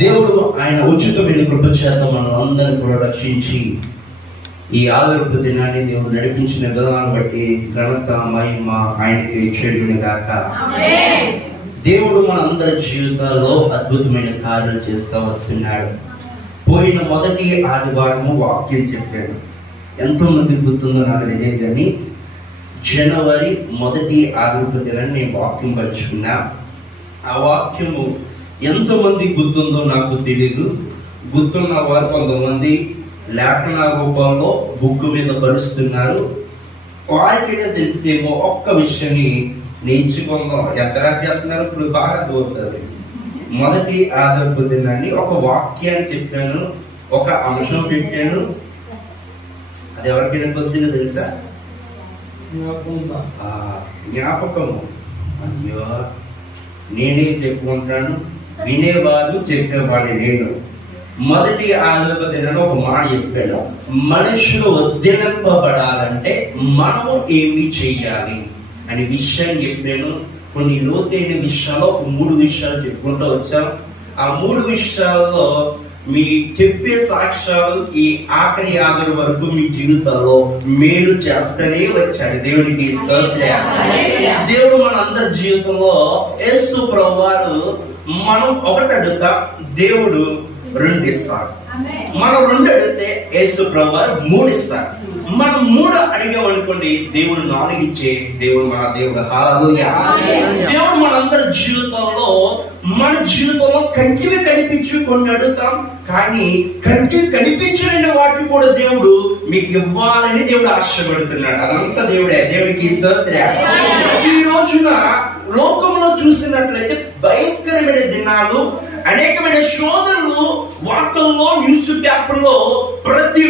దేవుడు ఆయన ఉచితమైన కృప చేత మనల్ని అందరినీ కూడా రక్షించి ఈ ఆదరపు దినాన్ని దేవుడు నడిపించిన విధానం బట్టి ఘనత మహిమ ఆయనకి చెడుని గాక. దేవుడు మన అందరి జీవితాల్లో అద్భుతమైన కార్యాలు చేస్తూ వస్తున్నాడు. పోయిన మొదటి ఆదివారము వాక్యం చెప్పాడు. ఎంతో మంది గుర్తుందో నాకు తెలియదు, కానీ జనవరి మొదటి ఆదివారపు దినాన్ని నేను వాక్యం పంచుకున్నా. ఆ వాక్యము ఎంతమంది గుర్తుందో నాకు తెలియదు. గుర్తున్న వారు కొంతమంది లేఖన రూపంలో బుక్ మీద పరుస్తున్నారు. వారికి తెలిసేమో ఒక్క విషయాన్ని నేర్చుకుందాం. ఎంత చేస్తున్నారు ఇప్పుడు బాగా దూరుతుంది. మొదటి ఆదివారపు దినాన్ని ఒక వాక్యాన్ని చెప్పాను, ఒక అంశం పెట్టాను. అది ఎవరికైనా కొద్దిగా తెలుసా? జ్ఞాపకము. అయ్యో, నేనే చెప్పుకుంటాను, వినేవాళ్ళు చెప్పేవాళ్ళు నేను. మొదటి ఆదివారపు దినాన్ని ఒక మాట చెప్పాడు, మనుషులు ఉద్ధరింపబడాలంటే మనము ఏమి చెయ్యాలి అనే విషయాన్ని చెప్పాను. కొన్ని లోతైన విషయాల్లో 3 విషయాలు చెప్పుకుంటూ వచ్చాం. ఆ 3 విషయాల్లో మీ చెప్పే సాక్ష్యాలు ఈ ఆఖరి ఆదివారం వరకు మీ జీవితాల్లో మేలు చేస్తూనే వచ్చాడు. దేవునికి స్తోత్రం. దేవుడు మన అందరి జీవితంలో యేసు ప్రభువారు మనం ఒకటి అడుగుతా, దేవుడు 2 ఇస్తాడు. మనం 2 అడిగితే యేసు ప్రభువారు 3 ఇస్తాడు. మనం 3 అడిగామనుకోండి, దేవుడు 4 ఇచ్చే దేవుడు మన దేవుడు. హల్లెలూయా. దేవుడు మనందరి జీవితంలో మన జీవితంలో కంటికి కనిపించుకొని అడుగుతాం, కానీ కంటికి కనిపించలేని వాటిని కూడా దేవుడు మీకు ఇవ్వాలని దేవుడు ఆశపడుతున్నాడు. అదంతా దేవుడే. దేవుడికి స్తోత్రం. ఈ రోజున లోకంలో చూసినట్లయితే భయంకరమైన దినాలు, అనేకమైన శోధనలు వార్తల్లో, న్యూస్ పేపర్లో ప్రతి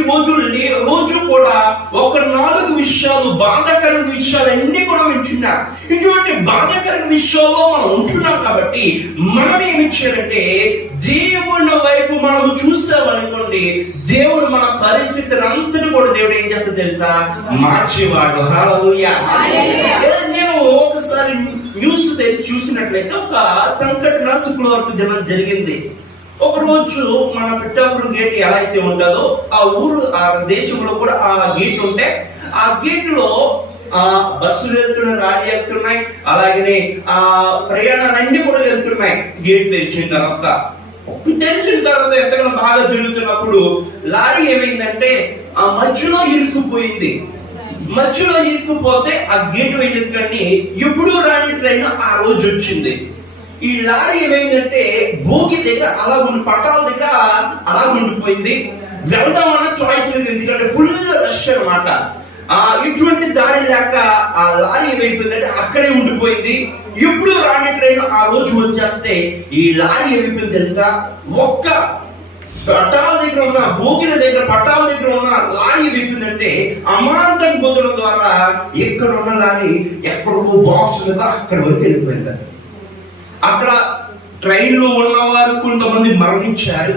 రోజు కూడా ఒక 4 విషయాలు, బాధాకరమైన విషయాలు అన్ని కూడా వింటున్నాం. ఇటువంటి బాధాకరమైన విషయాల్లో మనం ఉంటున్నాం కాబట్టి మనం ఏమి చేయాలంటే, దేవుని వైపు మనం చూసామనుకోండి, దేవుడు మన పరిస్థితిని అంతటి కూడా దేవుడు ఏం చేస్తాడు తెలుసా? మార్చేవాడు. హల్లెలూయా. నేను ఒకసారి న్యూస్ చూసినట్లయితే ఒక సంఘటన శుక్రవారం దినం జరిగింది. ఒక రోజు మన పిఠాపురం గేట్ ఎలా అయితే ఉంటుందో, ఆ ఊరు ఆ దేశంలో కూడా ఆ గేట్ ఉంటే, ఆ గేట్ లో బస్సులు వెళ్తున్నాయి, లారీ వెళ్తున్నాయి, అలాగనే ఆ ప్రయాణాలన్నీ కూడా వెళ్తున్నాయి. గేట్ తెరిచిన తర్వాత ఎంతగానో బాగా జరుగుతున్నప్పుడు లారీ ఏమైందంటే ఆ మధ్యలో ఇరుక్కుపోయింది. మధ్యలో ఇరుక్కుపోతే ఆ గేట్ వేయలేదు, కానీ ఎప్పుడు రాని ట్రైన్ ఆ రోజు వచ్చింది. ఈ లారీ ఏమైందంటే భోగి దగ్గర అలా పట్టాల దగ్గర అలా ఉండిపోయింది. వెళ్దాం అన్న చాయిస్ లేదు, ఎందుకంటే ఫుల్ రష్ అనమాట. ఇటువంటి దారి లేక ఆ లారీ ఏమైపోయిందంటే అక్కడే ఉండిపోయింది. ఎప్పుడు రాని ట్రైన్ ఆ రోజు వచ్చేస్తే ఈ లారీ ఏమైపోయింది తెలుసా? ఒక్క పట్టాల దగ్గర ఉన్న భోగిల దగ్గర పట్టాల దగ్గర ఉన్న లారీ ఏమైపోయిందంటే అమాంతం పొందడం ద్వారా ఎక్కడ ఉన్న లారీ ఎక్కడికో బాక్స్ మీద అక్కడి వరకు వెళ్ళిపోయింది. అక్కడ ట్రైన్ లో ఉన్నవారు కొంతమంది మరణించారు,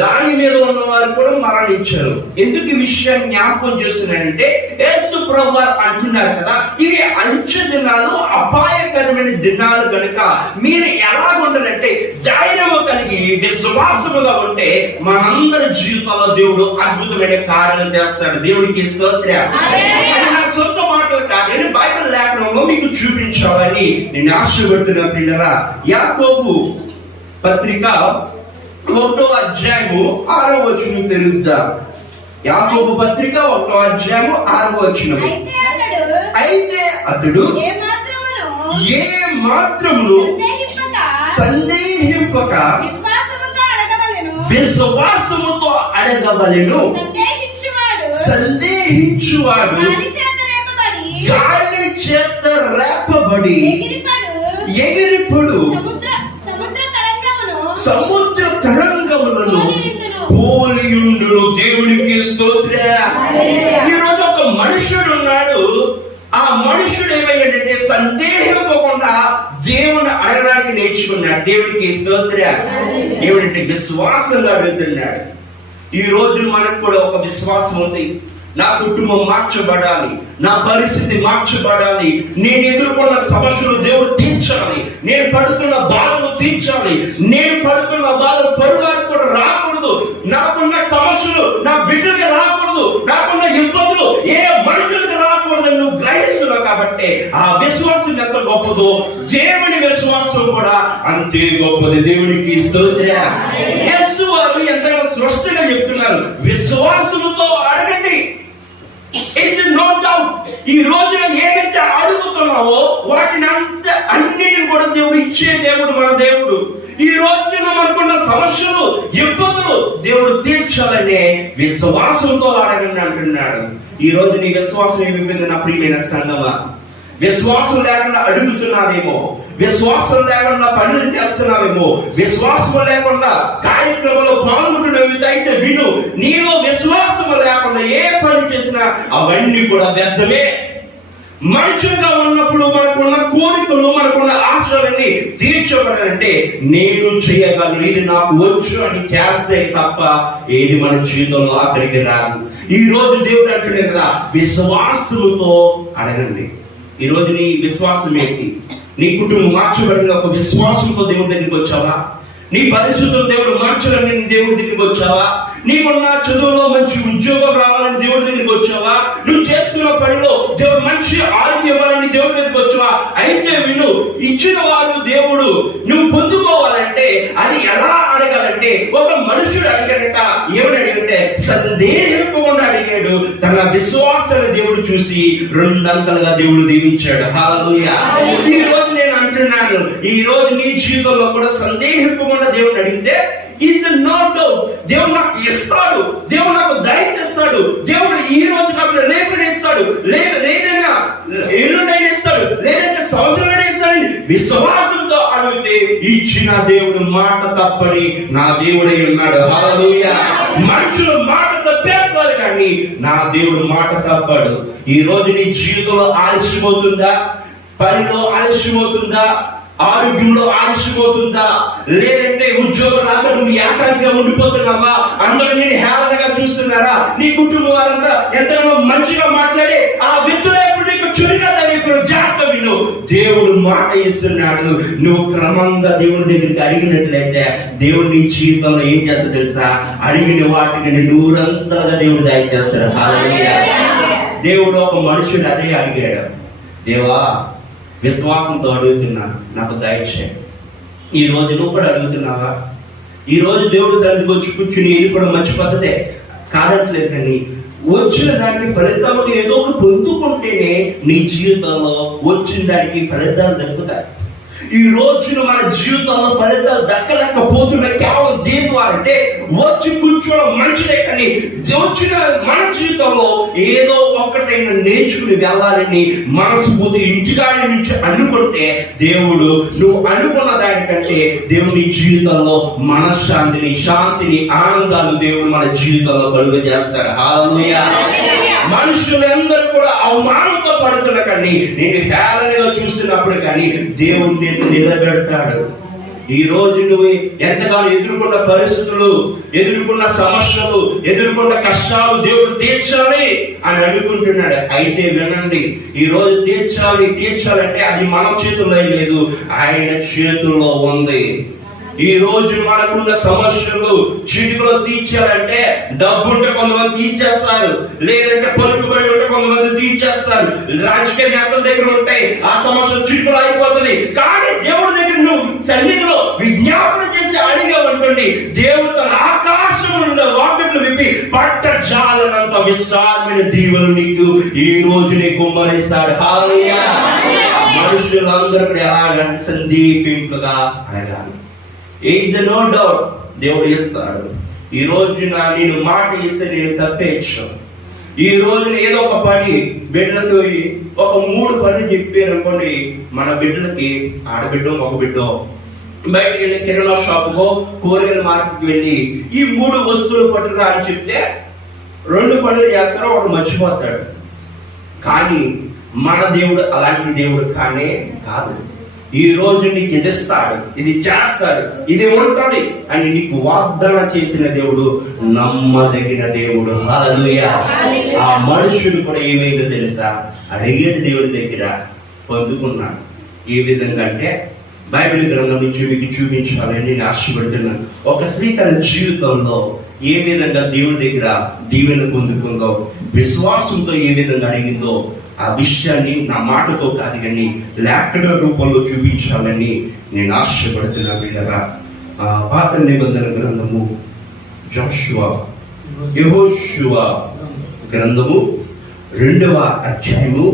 లారీ మీద ఉన్నవారు కూడా మరణించారు. ఎందుకు ఈ విషయాన్ని జ్ఞాపకం చేస్తున్నానంటే, యేసు ప్రభువారు అంటున్నారు కదా, ఇవి అంచె దినాలు, అపాయకరమైన దినాలు కనుక మీరు ఎలా ఉండాలంటే ధైర్యము కలిగి విశ్వాసముగా ఉంటే మనందరి జీవితాల్లో దేవుడు అద్భుతమైన కార్యాలు చేస్తాడు. దేవుడికి స్తోత్రం. నా సొంత మాటలు కాదు, నేను బైబిల్ లేఖనంలో మీకు చూపించాలని నేను ఆశపడుతున్నా. పిల్లరా, యాకోబు పత్రిక 1వ అధ్యాయము 6వ వచనం తెలుద్దాం. యాకోబు పత్రిక 1వ అధ్యాయము 6వ వచనం. అయితే అతడు ఏ మాత్రమును సందేహింపక విశ్వాసముతో అడగవలెను. సందేహించువాడు గాలి చేత రేపబడి ఎగిరిపడు, సముద్ర తరంగములను పోలియుండును. దేవునికి స్తోత్రం. ఈరోజు ఒక మనుషుడు ఉన్నాడు. ఆ మనుషుడు ఏమయ్యాడంటే సందేహింపకుండా దేవుని అడగడానికి నేర్చుకున్నాడు. దేవునికి స్తోత్రం. ఏమిటంటే విశ్వాసంగా అడుగుతున్నాడు. ఈ రోజు మనకు కూడా ఒక విశ్వాసం ఉంది. నా కుటుంబం మార్చబడాలి, నా పరిస్థితి మార్చబడాలి, నేను ఎదుర్కొన్న సమస్యలు దేవుడు తీర్చాలి, నేను పడుతున్న బాధలు తీర్చాలి, నేను పడుతున్న బాధలు పొరుగారు కూడా రాకూడదు, నాకున్న సమస్యలు నా బిడ్డలకి రాకూడదు, నాకున్న ఇబ్బందులు ఏ మనుషులకు రాకూడదు నువ్వు గ్రహిస్తున్నావు. కాబట్టి ఆ విశ్వాసం ఎంత గొప్పదో దేవుని విశ్వాసం కూడా అంతే గొప్పది. దేవునికి స్తోత్రం. యేసు వారు ఎంతగా స్పష్టంగా చెప్తున్నారు, విశ్వాసముతో అడగండి. No doubt. ఈ రోజున ఏమైతే అడుగుతున్నావో వాటిని అన్నిటిని కూడా దేవుడు ఇచ్చే దేవుడు మన దేవుడు. ఈ రోజున మనకున్న సమస్యలు ఇబ్బందులు దేవుడు తీర్చాలనే విశ్వాసంతో అడగండి అంటున్నాడు. ఈ రోజు నీ విశ్వాసం ఏమైపోయింది నా ప్రియమైన సంగమా? విశ్వాసం లేకుండా అడుగుతున్నావేమో, విశ్వాసం లేకుండా పనులు చేస్తున్నావేమో, విశ్వాసం లేకుండా కార్యక్రమంలో పాల్గొంటున్నవి అయితే విను. నీలో విశ్వాసం లేకుండా ఏ పని చేసినా అవన్నీ కూడా వ్యర్థమే. మనుషులుగా ఉన్నప్పుడు మనకున్న కోరికలు, మనకున్న ఆశలన్నీ తీర్చబడాలంటే నేను చేయగలను, ఇది నాకు వచ్చు అని చేస్తే తప్ప ఏది మన జీవితంలో అక్కడికి రాదు. ఈ రోజు దేవుడు అంటుండే కదా, విశ్వాసముతో అడగండి. ఈ రోజు నీ విశ్వాసం ఏంటి? నీ కుటుంబం మార్చబడిన ఒక విశ్వాసంతో దేవుడి దగ్గరికి వచ్చావా? నీ పరిస్థితులు దేవుడు మార్చాలని దేవుడి దగ్గరికి వచ్చావా? నీకున్న చదువులో మంచి ఉద్యోగం రావాలని దేవుడి దగ్గరికి వచ్చావా? నువ్వు చేస్తున్న పనిలో దేవుడు మంచి ఆరోగ్యం ఇవ్వాలని దేవుడి దగ్గరికి వచ్చావా? అయితే విను, ఇచ్చిన వారు దేవుడు. నువ్వు పొందుకోవాలంటే అది ఎలా అడగాలంటే, ఒక మనుషుడు అడిగాడట. ఏమని అడిగంటే సందేహింపకుండా అడిగాడు. తన విశ్వాసాన్ని దేవుడు చూసి రెండంతలుగా దేవుడు దీవించాడు. హల్లెలూయా. ఈ రోజు నేను అంటున్నాను, ఈ రోజు నీ జీవితంలో కూడా సందేహింపకుండా దేవుడు అడిగితే ఈజ్ నో డౌట్ దేవుడు నాకు ఇస్తాడు, దేవుడు నాకు దయచేస్తాడు, దేవుడు ఈ రోజు నాకు రేపు ఇస్తాడు, లేదైనా ఎల్లుండైనా ఇస్తాడు, లేదంటే సంవత్సరం ఇస్తాడని విశ్వాసంతో అడిగితే ఇచ్చిన దేవుడు మాట తప్పని నా దేవుడై ఉన్నాడు. హల్లెలూయా. మనుషులు మాట తప్పేస్తారు కానీ నా దేవుడు మాట తప్పాడు. ఈ రోజు నీ జీవితంలో ఆలస్యమవుతుందా? పనిలో ఆలస్యమవుతుందా? ఆరోగ్యంలో ఆలస్యమవుతుందా? లేదంటే ఉద్యోగం రాక నువ్వు ఏకాంతంగా ఉండిపోతున్నావా? అందరూ నేను హేళనగా చూస్తున్నారా? నీ కుటుంబం వారంతా ఎంతలో మంచిగా మాట్లాడి ఆ వ్యక్తులైపు నీకు చురుగా తగిన జాగ్రత్త విను. దేవుడు మాట ఇస్తున్నాడు. నువ్వు క్రమంగా దేవుడి దగ్గరికి అడిగినట్లయితే దేవుడు నీ జీవితంలో ఏం చేస్తా తెలుసా? అడిగిన వాటిని నూరంతలుగా దేవుడు దయచేస్తాడు. హల్లెలూయా. దేవుడు ఒక మనుషుడు అదే అడిగాడు, దేవా విశ్వాసంతో అడుగుతున్నాను, నాకు దయచేయండి. ఈ రోజు నువ్వు కూడా అడుగుతున్నావా? ఈ రోజు దేవుడు సన్నిధికి వచ్చి కూర్చుని ఇది కూడా మంచి పద్ధతే కాదట్లేదు, కానీ వచ్చిన దానికి ఫలితాలు ఏదో ఒకటి పొందుకుంటేనే నీ జీవితంలో వచ్చిన దానికి ఫలితాలు దక్కుతాయి. ఈ రోజున మన జీవితంలో ఫలితాలు దక్కలేకపోతున్న కేవలం దేని ద్వారా అంటే వచ్చి కూర్చోవడం మంచిదే, కానీ వచ్చిన మన జీవితంలో ఏదో ఒకటైనా నేర్చుకుని వెళ్ళాలని మనస్ఫూర్తి ఇంటికాడి నుంచి అనుకుంటే దేవుడు నువ్వు అనుకున్న దానికంటే దేవుని జీవితంలో మనశ్శాంతిని, శాంతిని, ఆనందాలు దేవుడు మన జీవితంలో కలుగ చేస్తాడు. హల్లెలూయా. మనుషులందరూ కూడా అవమానంతో పడుతున్నా కానీ నేను హేళనగా చూస్తున్నప్పుడు కానీ దేవుడు నేను నిలబెడతాడు. ఈ రోజు నువ్వు ఎంతగానో ఎదుర్కొన్న పరిస్థితులు, ఎదుర్కొన్న సమస్యలు, ఎదుర్కొన్న కష్టాలు దేవుడు తీర్చాలి అని అనుకుంటున్నాడు. అయితే వినండి, ఈ రోజు తీర్చాలంటే అది మన చేతుల్లో లేదు, ఆయన చేతుల్లో ఉంది. ఈ రోజు మనకున్న సమస్యలు చిటికలో తీర్చాలంటే డబ్బు ఉంటే కొంతమంది తీర్చేస్తారు, లేదంటే పలుకుబడి ఉంటే కొంతమంది తీర్చేస్తారు, రాజకీయ నేతల దగ్గర ఉంటాయి ఆ సమస్య చిటికలో అయిపోతుంది. కానీ దేవుడి దగ్గర నువ్వు సన్నిధిలో విజ్ఞాపన చేసి అడిగావనుకోండి, దేవుడు తన ఆకాశంలో వాకిట్లు విప్పి పట్టజాలనంత విస్తారమైన దీవెనలు నీకు ఈ రోజు నీకు కుమ్మరిస్తాడు. హల్లెలూయా. మనుషులందరూ కూడా ఎలాగంటే సందీపింపుగా అడగాలి. ఈజ్ నో డౌట్ దేవుడు ఇస్తాడు. ఈ రోజున నేను మాట ఇస్తే నేను తప్పేయచ్చు. ఈ రోజున ఏదో ఒక పని బిడ్డలతో ఒక 3 పనులు చెప్పారు అనుకోండి, మన బిడ్డలకి ఆడబిడ్డ మగ బిడ్డ బయటకు వెళ్ళి కిరాణా షాపుకో కూరగాయల మార్కెట్కి వెళ్ళి ఈ 3 వస్తువులు పట్టుకురా అని చెప్తే 2 పనులు చేస్తారో ఒకటి మర్చిపోతాడు. కానీ మన దేవుడు అలాంటి దేవుడు కానే కాదు. ఈ రోజు నీకు ఇది ఇస్తాడు, ఇది చేస్తాడు, ఇది ఉంటుంది అని నీకు వాగ్దానం చేసిన దేవుడు నమ్మదగిన దేవుడు. హల్లెలూయా. ఆ మనుషుడు కూడా ఏమైందో తెలుసా, అడిగేటి దేవుడి దగ్గర పొందుకున్నాడు. ఏ విధంగా అంటే బైబిల్ గ్రంథం నుంచి మీకు చూపించాలని నేను ఆశపడుతున్నాను. ఒక స్త్రీ తన జీవితంలో ఏ విధంగా దేవుడి దగ్గర దీవెన పొందుకుందో, విశ్వాసంతో ఏ విధంగా అడిగిందో, ఆ విషయాన్ని నా మాటతో కాదు కానీ లేఖన రూపంలో చూపించాలని నేను ఆశపడుతున్నా. బిడ్డగా పాత నిబంధన గ్రంథము యెహోషువ గ్రంథము 2వ అధ్యాయము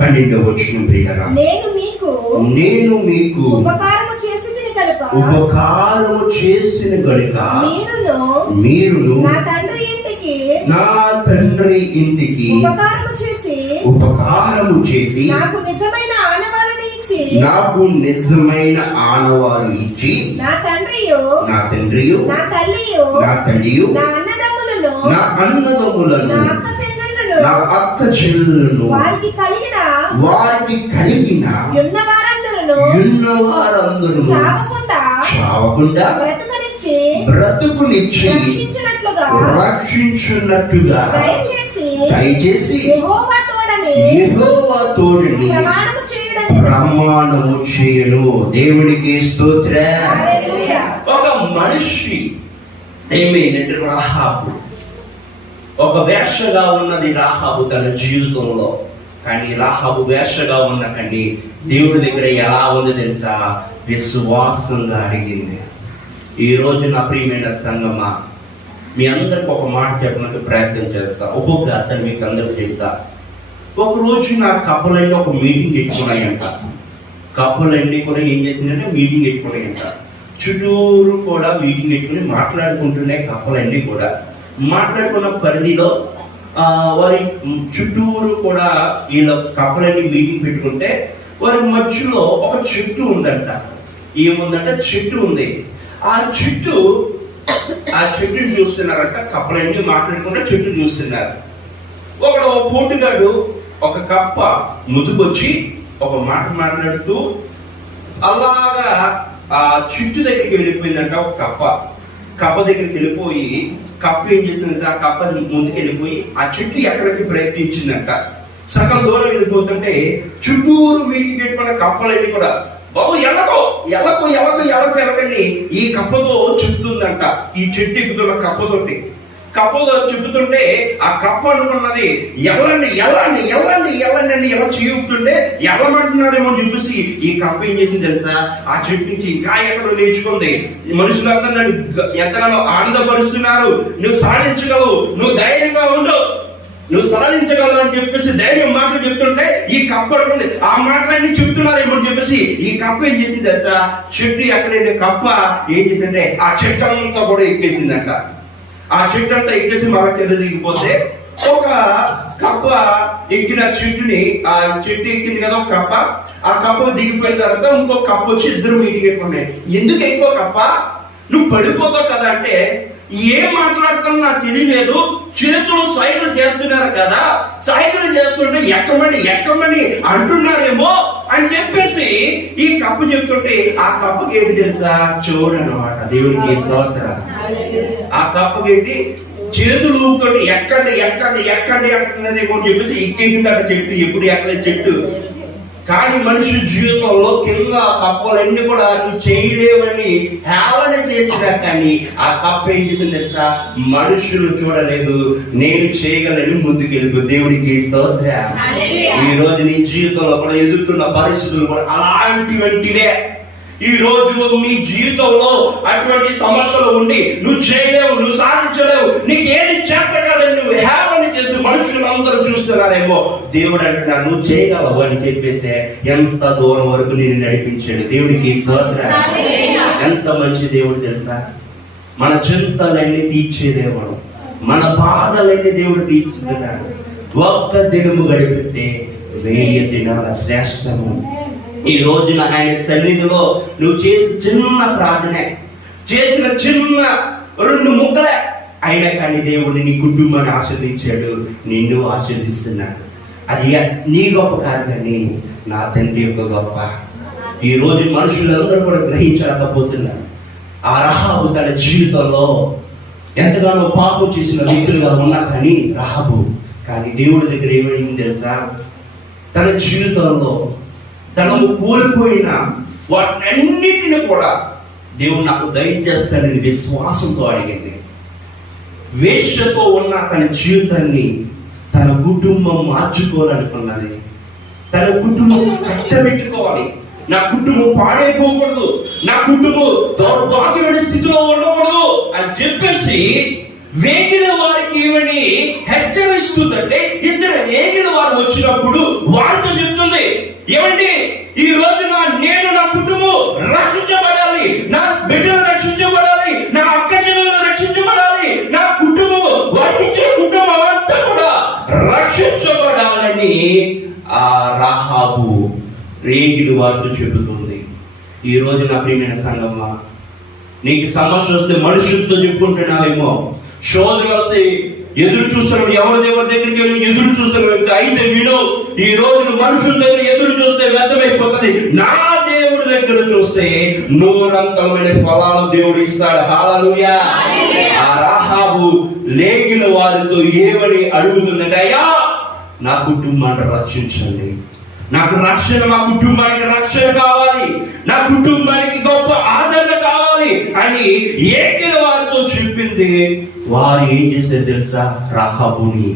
12వ వచనం. బిడ్డగా నేను మీకు ఉపకారము చేసిన కనుక మీరును నా తండ్రి ఇంటికి ఉపకారము చేసి నాకు నిజమైన ఆనవాలు ఇచ్చి నా తండ్రియు నా తల్లియు నా అన్నదమ్ములను నా అక్క చెల్లెలను వారికి కలిగిన ఉన్నవారందరూ చావకుండా బ్రతుకునిచ్చి రక్షించున్నట్టుగా దయచేసి యెహోవా తోడని ప్రమాణము చేయను. దేవునికి స్తోత్రం. ఒక మనిషి ఏమైందంటే రాహాబు, ఒక వేశ్యగా ఉన్నది రాహాబు తన జీవితంలో. కానీ రాహాబు వేశ్యగా ఉన్న కానీ దేవుడి దగ్గర ఎలా ఉంది తెలుసా, విశ్వాసంగా అడిగింది. ఈ రోజు నా ప్రియమైన సంగమా, మీ అందరికి ఒక మాట చెప్పడానికి ప్రయత్నం చేస్తా. ఒక్కొక్క అతను మీకు అందరికి చెప్తా. ఒకరోజు నా కప్పులన్నీ ఒక మీటింగ్ పెట్టుకున్నాయంట. కప్పులన్నీ కూడా ఏం చేసిందంటే మీటింగ్ పెట్టుకున్నాయంట. చుట్టూరు కూడా మీటింగ్ పెట్టుకుని మాట్లాడుకుంటున్నాయి. కప్పులన్నీ కూడా మాట్లాడుకున్న పరిధిలో వారి చుట్టూరు కూడా వీళ్ళ కప్పులన్నీ మీటింగ్ పెట్టుకుంటే వారి మధ్యలో ఒక చెట్టు ఉందంట. ఏముందంటే చెట్టు ఉంది. ఆ చెట్టుని చూస్తున్నారంట. కప్పలన్నీ మాట్లాడుకుంటే చెట్టు చూస్తున్నారు. ఒక పోటుగాడు ఒక కప్ప ముందుకొచ్చి ఒక మాట మాట్లాడుతూ అలాగా ఆ చెట్టు దగ్గరికి వెళ్ళిపోయిందంట. ఒక కప్ప దగ్గరికి వెళ్ళిపోయి కప్ప ఏం చేసిందంటే ఆ కప్ప ముందుకు వెళ్ళిపోయి ఆ చెట్టు ఎక్కడికి ప్రయత్నించిందంట. సగం దూరం వెళ్ళిపోతుంటే చుట్టూరు వీటికి పెట్టుకున్న కప్పలన్నీ కూడా బాబు ఎలకండి ఈ కప్పతో చెప్తుందంట. ఈ చెట్టు ఎక్కుతున్న కప్పతోటి చెబుతుంటే ఆ కప్ప అనుకున్నది ఎవరండి అని ఎలా చూపుతుంటే ఎవరంటున్నారేమో చెప్పేసి ఈ కప్ప ఏం చేసింది తెలుసా, ఆ చెట్టు నుంచి ఇంకా ఎక్కడో నేర్చుకుంది. మనుషులందరూ నన్ను ఎంతగానో ఆనందపరుస్తున్నారు, నువ్వు సాధించగలవు, నువ్వు ధైర్యంగా ఉండు, నువ్వు సాధించగలవు అని చెప్పేసి ధైర్యం మాటలు చెప్తుంటే ఈ కప్ప అనుకుంది ఆ మాటలన్నీ చెప్తున్నారేమో అని చెప్పేసి ఈ కప్ప ఏం చేసింది తెలుసా, చెట్టు ఎక్కడైనా కప్ప ఏం చేసిందంటే ఆ చెట్టు అంతా కూడా ఎక్కేసిందంట. ఆ చెట్టు అంతా ఎక్కేసి మరొక కింద దిగిపోతే ఒక కప్ప ఎక్కిన చెట్టుని, ఆ చెట్టు ఎక్కింది కదా ఒక కప్ప, ఆ కప్ప దిగిపోయిన తర్వాత ఇంకో కప్ప వచ్చి ఇద్దరు మీటింగ్ పెట్టుకున్నాయి. ఎందుకు ఎక్కువ కప్ప నువ్వు పడిపోతావు కదా అంటే, ఏం మాట్లాడుతున్నా నాకు తెలియలేదు, చేతులు సైకిల్ చేస్తున్నారు కదా, సైకిల్ చేస్తుంటే ఎక్కమని అంటున్నారేమో అని చెప్పేసి ఈ కప్పు చెప్తుంటే ఆ కప్పకి ఏంటి తెలుసా, చూడనమాట. దేవుడికి స్తోత్రం. ఆ కప్పకి ఏంటి చేతులు ఊపుతుంటే ఎక్కండి అంటున్నారేమో అని చెప్పేసి ఎక్కేసిందట చెట్టు. ఎప్పుడు ఎక్కడ చెట్టు కానీ మనిషి జీవితంలో కింద కప్పలన్నీ కూడా నువ్వు చేయలేవని హేళన చేసినా కానీ ఆ కప్ప ఏం చేసింది తెలుసా, మనుషులు చూడలేదు, నేను చేయగలను ముందుకు వెళ్ళిపో. దేవుడికి స్తోత్రం. ఈ రోజు నీ జీవితంలో కూడా ఎదుర్కొన్న పరిస్థితులు కూడా అలాంటివంటివే. ఈ రోజు నీ జీవితంలో అటువంటి సమస్యలు ఉండి నువ్వు చేయలేవు, నువ్వు సాధించలేవు, నీకేది చేతకాలని నువ్వు హేళన చేసి మనుషులందరూ చూస్తున్నారేమో, దేవుడు అంటున్నా నువ్వు చేయగలవు అని చెప్పేసి ఎంత దూరం వరకు నేను నడిపించాడు. దేవుడికి స్తోత్రం. ఎంత మంచి దేవుడు తెలుసా. మన చింతలన్నీ తీర్చే దేవుడు, మన బాధలన్నీ దేవుడు తీర్చుతున్నాడు. ఒక్క దినము గడిపితే 1000 దినాల శ్రేష్టము. ఈ రోజున ఆయన సన్నిధిలో నువ్వు చేసి చిన్న ప్రార్థనే, చేసిన చిన్న 2 ముక్కలే అయినా కానీ దేవుడిని నీ కుటుంబాన్ని ఆశీర్వదించాడు, నిన్ను ఆశీర్వదిస్తున్నాడు. అది నీ గొప్ప కాదు కానీ నా తండ్రి యొక్క గొప్ప. ఈ రోజు మనుషులందరూ కూడా గ్రహించలేకపోతున్నారు. ఆ రహాబు తన జీవితంలో ఎంతగానో పాపం చేసిన వ్యక్తులుగా ఉన్నా కానీ రహాబు, కానీ దేవుడి దగ్గర ఏమైంది తెలుసా? తన జీవితంలో తనను కోల్పోయిన వాటినన్నిటిని కూడా దేవుడు నాకు దయచేస్తాడని విశ్వాసంతో అడిగింది. వేశ్యతో ఉన్న తన జీవితాన్ని తన కుటుంబం మార్చుకోవాలనుకున్నది. తన కుటుంబం కష్టపెట్టుకోవాలి. నా కుటుంబం పాడైపోకూడదు, నా కుటుంబం దౌర్భాగ్యమైన స్థితిలో ఉండకూడదు అని చెప్పేసి వేగిన వారికి ఏమని హెచ్చరిస్తుందంటే, ఇద్దరు వేగిన వారు వచ్చినప్పుడు వారితో చెప్తుంది, ఏమండి ఈ రోజున నేను నా కుటుంబం రక్షించబడాలి, నా బిడ్డలు రక్షించబడాలి, నా అక్క చెల్లెలు రక్షించబడాలి, నా కుటుంబం వహించిన కుటుంబం అంతా కూడా రక్షించబడాలని ఆ రాహాబు రేగిడి వారితో చెబుతుంది. ఈ రోజు నా ప్రియమైన సంగమా, నీకు సమస్య వస్తే మనుషులతో చెప్పుకుంటున్నావేమో, శోధన వస్తే ఎదురు చూస్తున్నాడు, ఎవరి దగ్గరికి వెళ్ళి ఎదురు చూస్తున్నాడు. అయితే విను, ఈ రోజు మనుషుల దగ్గర ఎదురు చూస్తే వ్యర్థమైపోతుంది. నా దేవుడి దగ్గర చూస్తే నూరంతమైన ఫలాలు దేవుడు ఇస్తాడు. హల్లెలూయా. ఆ రాహాబు లేగిన వారితో ఏమని అడుగుతుందంటే, అయ్యా నా కుటుంబాన్ని రక్షించండి, నాకు రక్షణ, మా కుటుంబానికి రక్షణ కావాలి, నా కుటుంబానికి గొప్ప ఆదరణ కావాలి అని ఏకిన వారితో చెప్పింది. వారు ఏం చేసేది తెలుసా? రాహాబుని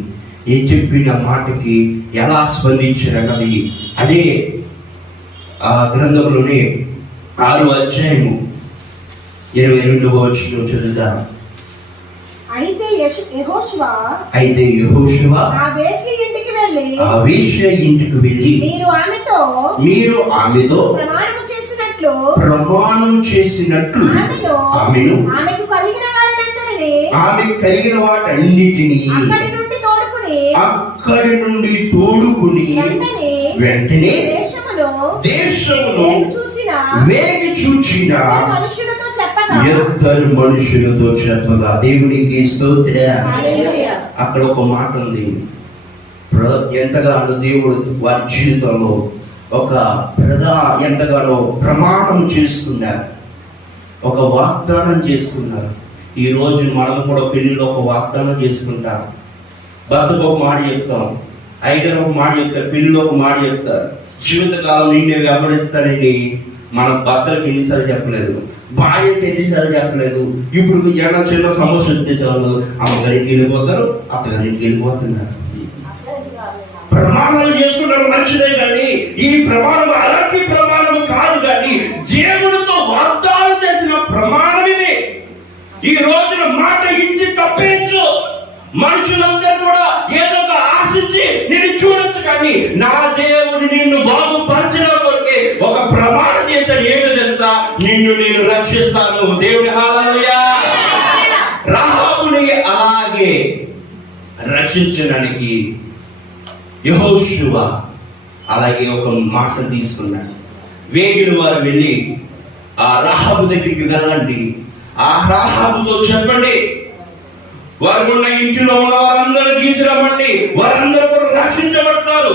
ఏ చెప్పిన మాటకి ఎలా స్పందించారన్నది అదే ఆ గ్రంథంలోనే 6వ అధ్యాయము 22వ వచనం చదువుదాం. అయితే యెహోషువ ఆ వేశ్య ఇంటికి వెళ్ళి మీరు ఆమెతో ప్రమాణం చేసినట్లు ఆమెకు కలిగిన వాటన్నిటినీ అక్కడి నుండి తోడుకుని వెంటనే దేశములో వేగి చూచిన ఇద్దరు మనుషులతో చెప్పగా, దేవునికి స్తోత్రం. అక్కడ ఒక మాట ఉంది, ఎంతగానో దేవుడు వారి జీవితంలో ఎంతగానో ప్రమాణం చేసుకున్నారు, ఒక వాగ్దానం చేసుకున్నారు. ఈ రోజు మనం కూడా పెళ్లిలో ఒక వాగ్దానం చేసుకుంటాం. భర్తకు ఒక మాట చెప్తాం, అయ్యగారు ఒక మాట చెప్తారు, పెళ్లిలో ఒక మాట చెప్తారు, జీవితకాలం నిన్నే వెంబడిస్తానని మన భర్తలకు ఎన్నిసార్లు చెప్పలేదు, భార్యకి ఎన్నిసార్లు చెప్పలేదు. ఇప్పుడు ఏమైనా చిన్న సమస్య వస్తే చాలు అమ్మగారికి వెళ్ళిపోతారు, అత్తగారికి వెళ్ళిపోతున్నారు. ప్రమాణాలు చేసుకుంటారు మంచిదే, కానీ ఈ ప్రమాణం అలాంటి ప్రమాణం కాదు, కానీ దేవుడితో వాగ్దానం చేసిన ప్రమాణం ఇది. ఈ రోజున మాట ఇచ్చి తప్పించు, మనుషులందరూ కూడా ఏదో ఒక ఆశించి నిన్ను చూడొచ్చు, కానీ నా దేవుడు నిన్ను బాగుపరచడం కొరకే ఒక ప్రమాణం చేశాడు. ఏంటో తెలుసా? నిన్ను నేను రక్షిస్తాను. దేవుడి హల్లెలూయా. రాహాబుని అలాగే రక్షించడానికి యెహోషువ అలాగే ఒక మాట తీసుకున్నాడు. వేగిన వారు వెళ్ళి ఆ రాహాబు దగ్గరికి వెళ్ళండి, ఆ రాహాబుతో చెప్పండి, వారు ఉన్న ఇంటిలో ఉన్న వారందరూ తీసుకురమ్మండి, వారందరూ కూడా రక్షించబడతారు,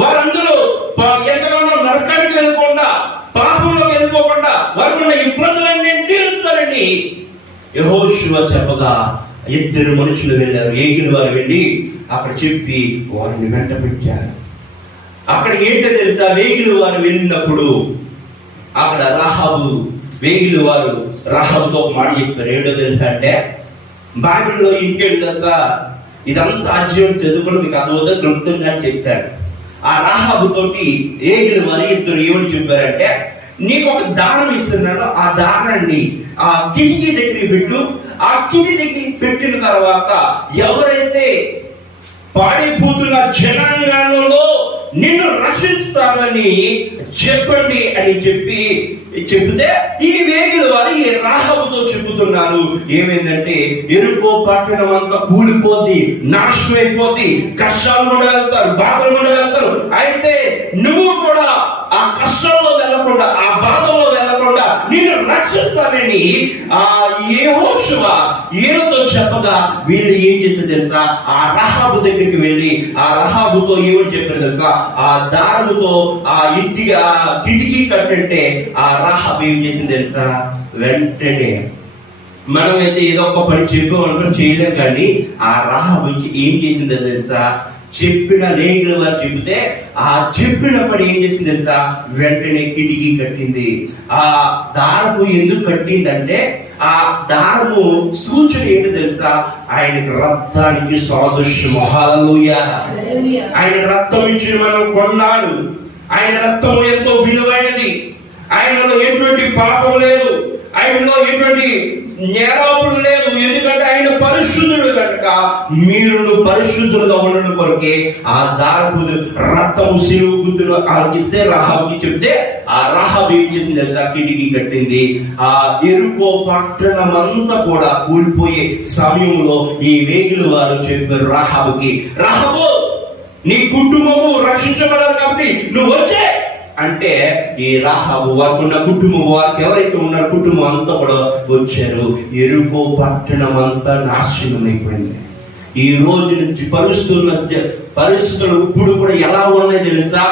వారందరూ ఎంతగానో నరకానికి వెళ్ళకుండా, పాపంలో వెళ్ళిపోకుండా వారికి ఇబ్బందులన్నీ తీరుస్తారని యెహోషువ చెప్పగా ఇద్దరు మనుషులు వెళ్ళారు. ఏగిన వారు వెళ్ళి అక్కడ చెప్పి వారిని వెంట పెట్టారు. అక్కడ ఏంటో తెలుసా? వేగిన వారు వెళ్ళినప్పుడు అక్కడ వేగిన వారు రాహాబుతో ఒక మాట చెప్పారు. ఏంటో తెలుసా అంటే, బైబిల్లో ఇంటికి వెళ్ళినంతా ఇదంతా ఆశ్చర్యం చదువుకుని మీకు అదవుతా గొప్పగా చెప్పారు. ఆ రాహాబు తోటి ఏగిన వారు ఇద్దరు ఏమని చెప్పారంటే, నీకు ఒక దానం ఇస్తున్నాను, ఆ దానాన్ని ఆ కిటికీ దగ్గరికి పెట్టు, ఆ కిటికీ దగ్గరికి పెట్టిన తర్వాత ఎవరైతే పాడిపోతున్న జనాంగంలో నిన్ను రక్షిస్తానని చెప్పండి అని చెప్తే ఈ వేగిన వారు ఈ రాహాబుతో చెబుతున్నారు. ఏమైందంటే, ఎరుకో పట్టణం అంతా కూలిపోద్ది, నాశనం అయిపోద్ది, కష్టాలు కూడా వెళ్తారు, బాధలు కూడా వెళ్తారు. అయితే నువ్వు కూడా ఆ కష్టంలో వెళ్ళకుండా, ఆ బాధలో వెళ్ళకుండా నిన్ను రక్షిస్తానని ఆ యెహోషువ ఈయనతో చెప్పగా వీళ్ళు ఏం చేశారు తెలుసా, ఆ రహాబు దగ్గరికి వెళ్ళి ఆ రహాబుతో ఏమని చెప్పారు తెలుసా, ఆ దారముతో ఆ ఇంటికి ఆ కిటికీ కట్టంటే ఆ రహాబు ఏం చేసింది తెలుసా, వెంటనే మనమైతే ఏదో ఒక పని చెప్పామనుకుని చేయలేం, కానీ ఆ రహాబు ఏం చేసిందో తెలుసా, చెప్పిన లేఖల వారు చెబితే ఆ చెప్పిన పని ఏం చేసింది తెలుసా, వెంటనే కిటికీ కట్టింది. ఆ దారము ఎందుకు కట్టిందంటే ఆ దారము సూచన ఏంటో తెలుసా, ఆయనకి రక్తానికి సాదృశ్యము. హల్లెలూయా. ఆయన రక్తం ఇచ్చి మనం కొన్నాడు. ఆయన రక్తం ఎంతో విలువైనది. ఆయనలో ఎటువంటి పాపం లేదు, ఆయనలో ఎటువంటి నేరాపం లేదు. ఎందుకంటే ఆయన పరిశుద్ధుడు కనుక మీరు పరిశుద్ధులుగా ఉండడం కొరకే ఆ దారపు రక్తము సిలువ గుర్తులు ఆలోచిస్తే రహాబుకి చెప్తే ఆ రహాబు ఏం చేసింది తెలుసా, కిటికీ కట్టింది. ఆ ఎరుకో పట్టణం అంతా కూడా కూలిపోయే సమయంలో ఈ వేగుల వారు చెప్పారు రహాబుకి, రహాబు నీ కుటుంబము రక్షించబడాలి కాబట్టి నువ్వు వచ్చే అంటే ఈ రాహాబు వారికి ఉన్న కుటుంబం, వారికి ఎవరైతే ఉన్నారో కుటుంబం అంతా కూడా వచ్చారు. ఎరుకో పట్టణం అంతా నాశనం అయిపోయింది. ఈ రోజు నుంచి పరిస్థితులు ఇప్పుడు కూడా ఎలా ఉన్నాయి తెలుసా,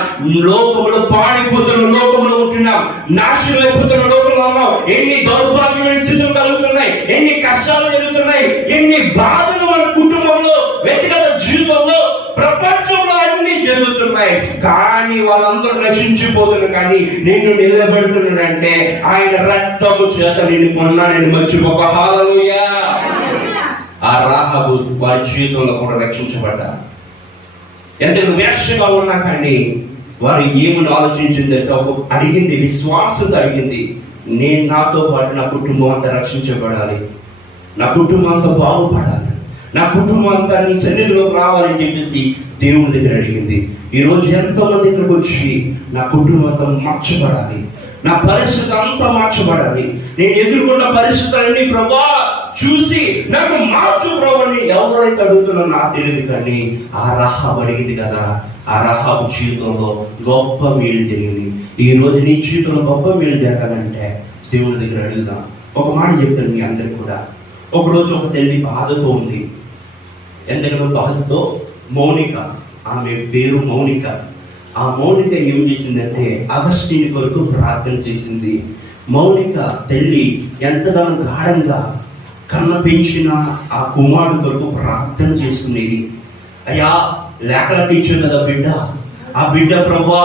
లోకంలో పాడిపోతున్న లోకంలో ఉంటున్నాం, నాశనం అయిపోతున్న లోకంలో ఉన్నాం. ఎన్ని దౌర్భాగ్యమైన స్థితులు కలుగుతున్నాయి, ఎన్ని కష్టాలు జరుగుతున్నాయి, ఎన్ని బాధలు మన కుటుంబంలో, వ్యక్తిగత జీవితంలో, ప్రపంచంలో అన్ని జరుగుతున్నాయి. కానీ వాళ్ళందరూ నశించిపోతున్నారు. కానీ నేను నిలబెడుతున్నానంటే ఆయన రక్తము చేత నేను కొన్నానని మర్చిపోక. హల్లెలూయా. ఆ రాహాబు వారి జీవితంలో కూడా రక్షించబడ్డారు. ఎంత వేషగా ఉన్నా కానీ వారు ఏమని ఆలోచించింది అడిగింది, విశ్వాసంతో అడిగింది, నేను నాతో పాటు నా కుటుంబం అంతా రక్షించబడాలి, నా కుటుంబం అంతా బాగుపడాలి, నా కుటుంబం అంతా నీ సన్నిధిలోకి రావాలని చెప్పేసి దేవుని దగ్గర అడిగింది. ఈ రోజు ఎంతో మంది ఇక్కడికి వచ్చి నా కుటుంబం అంతా మార్చబడాలి, నా పరిస్థితి అంతా మార్చబడాలి, నేను ఎదుర్కొన్న పరిస్థితులన్నీ ప్రభా చూసి నాకు మార్చు ప్రభాని ఎవరైతే అడుగుతున్నారో నాకు తెలియదు. కానీ ఆ రహాబు అడిగింది కదా, ఆ రహాబు జీవితంలో గొప్ప మేలు జరిగింది. ఈ రోజు నీ జీవితంలో గొప్ప మేలు జరగాలంటే దేవుని దగ్గర అడుగుదాం. ఒక మాట చెప్తాను మీ అందరికి కూడా. ఒకరోజు ఒక తల్లి బాధతో ఉంది. ఎంతకంటే బాధతో మౌనిక, ఆమె పేరు మౌనిక. ఆ మౌనిక ఏం చేసిందంటే అగస్టిని కొరకు ప్రార్థన చేసింది. మౌనిక తల్లి ఎంతగానో గాఢంగా కన్న పెంచిన ఆ కుమారుడు కొరకు ప్రార్థన చేసుకునేది. అయ్యా లేఖలకు ఇచ్చాడు కదా బిడ్డ, ఆ బిడ్డ ప్రభా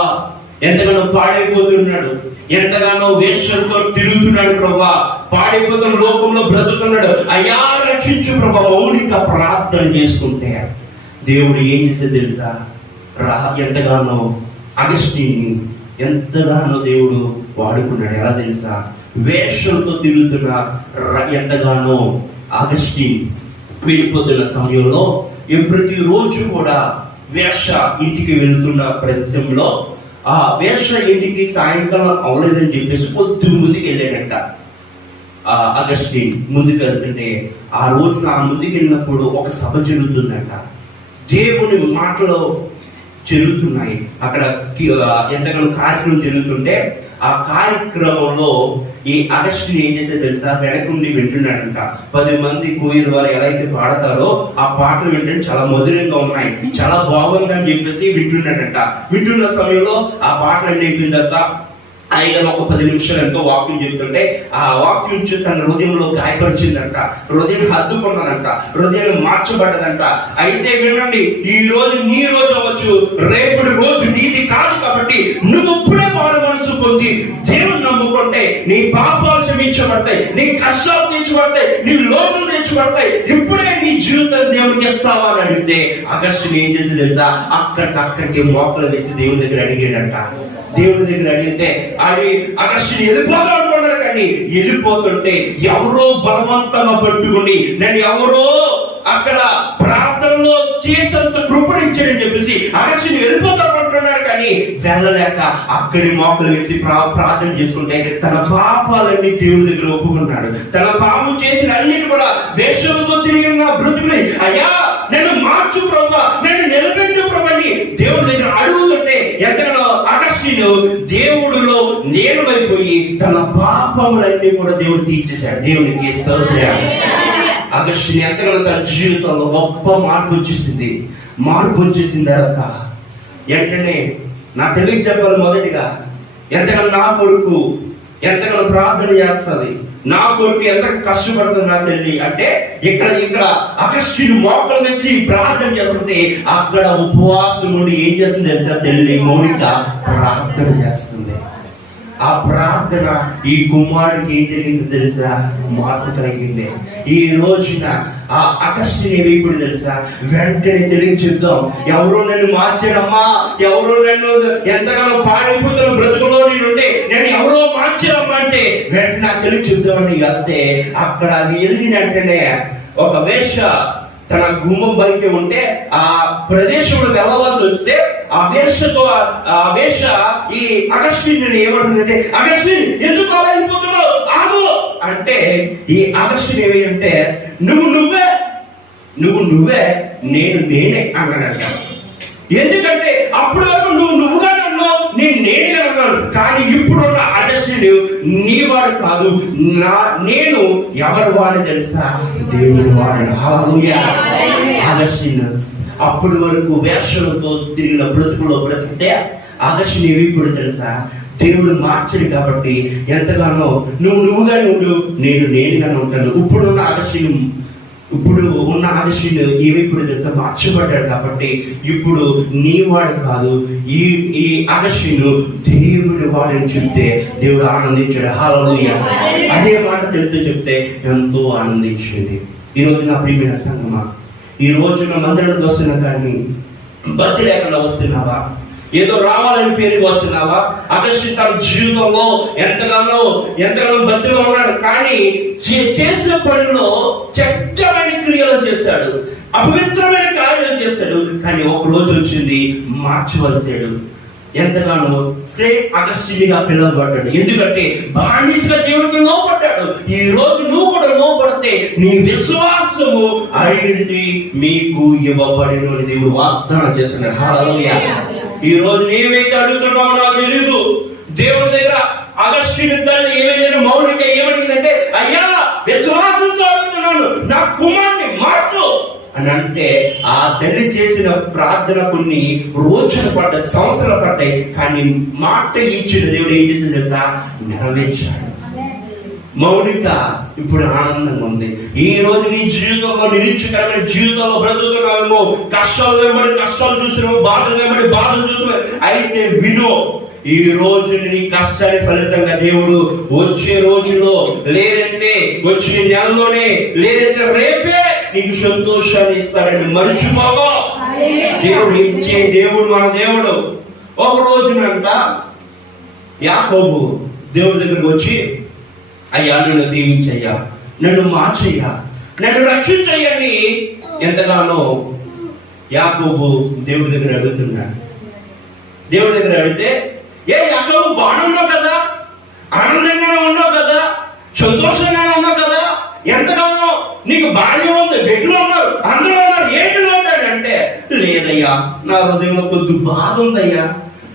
ఎంతగానో పాడైపోతున్నాడు, ఎంతగానో వేశ్యలతో తిరుగుతున్నాడు ప్రభా, పాడైపోతున్న లోకంలో బ్రతుకున్నాడు, అయ్యా రక్షించు ప్రభా. మౌనిక ప్రార్థన చేసుకుంటే దేవుడు ఏం చేసేది తెలుసా, ఎంతగానో అగస్టిని ఎంతగానో దేవుడు వాడుకున్నాడు. ఎలా తెలుసా, వేషంతో తిరుగుతున్న ఎంతగానో అగస్టిన్ వెళ్ళిపోతున్న సమయంలో ప్రతిరోజు కూడా వేష ఇంటికి వెళ్తున్న ప్రదేశంలో ఆ వేష ఇంటికి సాయంకాలం అవలేదని చెప్పేసి పొద్దున్న ముందుకు వెళ్ళాడంట. ఆ అగస్టిన్ ముందుకు వెళ్తుంటే ఆ రోజున ఆ ముందుకు వెళ్ళినప్పుడు ఒక సభ జరుగుతుందంట. దేవుని మాటలు జరుగుతున్నాయి అక్కడ. ఎంతగానో కార్యక్రమం జరుగుతుంటే ఆ కార్యక్రమంలో ఈ అగస్టిన్ ఏం చేసే తెలుసా, వెనకుండి వింటున్నాడంట. 10 మంది కోయిల వారు ఎలా అయితే పాడతారో ఆ పాటలు వింటే చాలా మధురంగా ఉన్నాయి, చాలా బాగుంది అని చెప్పేసి వింటున్నాడంట. వింటున్న సమయంలో ఆ పాటలు అన్ని అయిపోయిన తర్వాత ఆయన ఒక 10 నిమిషాలు ఎంతో వాక్యం చెప్తుంటే ఆ వాక్యం తన హృదయంలో గాయపరిచిందంట, హృదయం హద్దుకున్నదంట, హృదయం మార్చబడ్డదంట. అయితే వినండి, ఈ రోజు నీ రోజు అవ్వచ్చు, రేపటి రోజు నీది కాదు. కాబట్టి నువ్వు ఇప్పుడే మారు మనసు పొంది దేవుని నమ్ముకుంటే నీ పాపాలు క్షమించబడతాయి, నీ కష్టాలు తీర్చబడతాయి, నీ లోపలు తీర్చబడతాయి. ఇప్పుడే నీ జీవితం దేవునికి ఇస్తావా అని అడిగితే అగస్టిన్ ఏం చేసి తెలుసా, అక్కడికి మోకలు వేసి దేవుని దగ్గర అడిగాడంట. దేవుని దగ్గర అడిగితే అది అగస్టిన్ వెళ్ళిపోతాడు అనుకున్నారు. కానీ వెళ్ళిపోతుంటే ఎవరో బలవంతంగా పట్టుకుని నన్ను ఎవరో అక్కడ ప్రార్థనలో చేసేంత కృపణించాడని చెప్పేసి అగస్టిన్ వెళ్ళిపోతాడు అంటున్నాడు. కానీ వెళ్ళలేక అక్కడి మోకలు వేసి ప్రార్థన చేసుకుంటే తన పాపాలన్నీ దేవుని దగ్గర ఒప్పుకున్నాడు. తన పాపం చేసిన అన్నిటి కూడా వేషంతో తిరిగిన బ్రతుకుని అయ్యా నేను మార్చు ప్రభా, నేను నిలబెట్టు ప్రభని దేవుడి దగ్గర అడుగుతుంటే ఎంతగానో అగస్టిన్ దేవుడిలో నేలమైపోయి తన పాపములన్నీ కూడా దేవుడు తీర్చేశాడు. దేవునికి స్తోత్రం. అగస్టిన్ ఎంతగానో తన జీవితంలో గొప్ప మార్పు వచ్చేసింది. మార్పు వచ్చేసిన తర్వాత వెంటనే నా తెలివి చెప్పాలి, మొదటిగా ఎంతగానో నా కొడుకు ఎంతగానో ప్రార్థన చేస్తుంది, నా కొడుకు ఎంత కష్టపడుతుంది నా తల్లి అంటే ఇక్కడ అగస్టిన్ మోకలు వేసి ప్రార్థన చేస్తుంటే అక్కడ ఉపవాసం ఉండి ఏం చేస్తుంది తెలుసా తల్లి మౌనిక ప్రార్థన చేస్తుంది. ఆ ప్రార్థన ఈ కుమారుడికి ఏం జరిగింది తెలుసా, మార్పు కలిగింది. ఈ రోజున ఆ అగస్టిన్ ఏమైపోయింది తెలుసా, వెంటనే తెలియ చెప్దాం, ఎవరో నన్ను మార్చారమ్మా, ఎవరో నన్ను ఎంతగానో పాడైపోతున్న బ్రతుకులో నేనుంటే నేను ఎవరో మార్చారమ్మా అంటే వెంటనే తెలియ చెప్దామని వెళ్తే అక్కడ వెళ్ళిన వెంటనే ఒక వేష తన గుమ్మం బయట ఉంటే ఆ ప్రదేశంలో వెళ్ళవలసి వస్తే ఆ వేష ఈ అగస్టిన్ ఏమంటుందంటే, అగస్టిన్ ఎందుకు అలా అయిపోతున్నావు, ఆగు అంటే ఈ అగస్టిన్ ఏమి అంటే నువ్వే నేనే అన్నాడంట. ఎందుకంటే అప్పటి వరకు నువ్వుగానే ఉన్నావు, నేనే ఉన్నాను, కానీ ఇప్పుడున్న అగస్టిన్ నీవాడు కాదు, నేను ఎవరు వాడు తెలుసా, దేవుడు వాడు. హల్లెలూయా. అగస్టిన్ అప్పటి వరకు వేషలతో తిరిగిన బ్రతుకులో బ్రతికితే అగస్టిన్ ఇప్పుడు తెలుసా, దేవుడు మార్చడు కాబట్టి ఎంతగానో నువ్వుగానే ఉండు, నేనుగానే ఉంటాను. ఇప్పుడు ఉన్న అగస్టిన్ ఇప్పుడు తెలుసా మార్చబడ్డాడు కాబట్టి ఇప్పుడు నీ వాడు కాదు, ఈ అగస్టిన్ దేవుడు వాడని చెప్తే దేవుడు ఆనందించాడు. హల్లెలూయా. అదే మాట తెలుస్తూ చెప్తే ఎంతో ఆనందించింది. ఈరోజు నా ప్రియమైన సంగమా, ఈ రోజున మందిరానికి వస్తున్నా కానీ బతి లేకుండా వస్తున్నావా, ఏదో రావాలని పేరుకి వస్తున్నావా? అగస్టిన్ తన జీవితంలో ఎంతగానో బతిలో ఉన్నాడు, కానీ చేసిన పనిలో చెడ్డమైన క్రియలు చేశాడు, అపవిత్రమైన కార్యాలు చేశాడు. కానీ ఒక రోజు వచ్చింది మార్చవలసాడు. ఎంతగానో స్ట్రేట్ అగస్టిన్ గా పిలువబడ్డాడు. ఎందుకంటే బానిసగా దేవుడికి లోపడ్డాడు. ఈ రోజు నువ్వు కూడా లోపడితే నీ విశ్వాసము అయినది మీకు ఇవ్వబడిన దేవుడు వాగ్దానం చేస్తున్నాడు. హల్లెలూయా. ఈ రోజు నీవైతే అడుగుతున్నావో నాకు తెలీదు, దేవుడి దగ్గర అగస్టిన్ తల్లి ఏమైనా మౌనిక ఏమడిగిందంటే, అయ్యా విశ్వాసంతో అడుగుతున్నాను, నా కుమార్ని మార్చు అని అంటే ఆ తల్లి చేసిన ప్రార్థన కొన్ని రోజులు పడ్డాయి, సంవత్సరాలు పడ్డాయి, కానీ మాట ఇచ్చిన దేవుడు ఏం చేసింది తెలుసా, నెరవేర్చాడు. మౌనిక ఇప్పుడు ఆనందంగా ఉంది. ఈ రోజు నీ జీవితంలో నిరీక్షకరమైన జీవితంలో బ్రతుకుతున్నావేమో, కష్టాలు వెంబడి కష్టాలు చూస్తున్నావు, బాధలు వెంబడి బాధలు చూస్తున్నావు. అయితే వినో, ఈ రోజు నీ కష్టాల ఫలితంగా దేవుడు వచ్చే రోజులో లేదంటే వచ్చే నెలలోనే లేదంటే రేపే నీకు సంతోషాన్ని ఇస్తాడని మర్చిపోవో. దేవుడు ఇచ్చే దేవుడు మన దేవుడు. ఒక రోజునంట యాకోబు దేవుడి దగ్గరకు వచ్చి, అయ్యా నన్ను దీవించయ్యా, నన్ను మార్చయ్యా, నన్ను రక్షించయ్యని ఎంతగానో యాకోబు దేవుడి దగ్గర అడుగుతున్నాడు. దేవుడి దగ్గర అడిగితే, ఏ యాకోబు బాగున్నావు కదా, ఆనందంగా ఉన్నావు కదా, సంతోషంగా ఉన్నావు కదా, ఎంతగానో నీకు భార్య ఉంది, బిడ్డలు ఉన్నారు, అందరూ ఉన్నారు, ఏంటిలో ఉంటాడంటే, లేదయ్యా నా హృదయంలో కొద్ది బాధ ఉందయ్యా,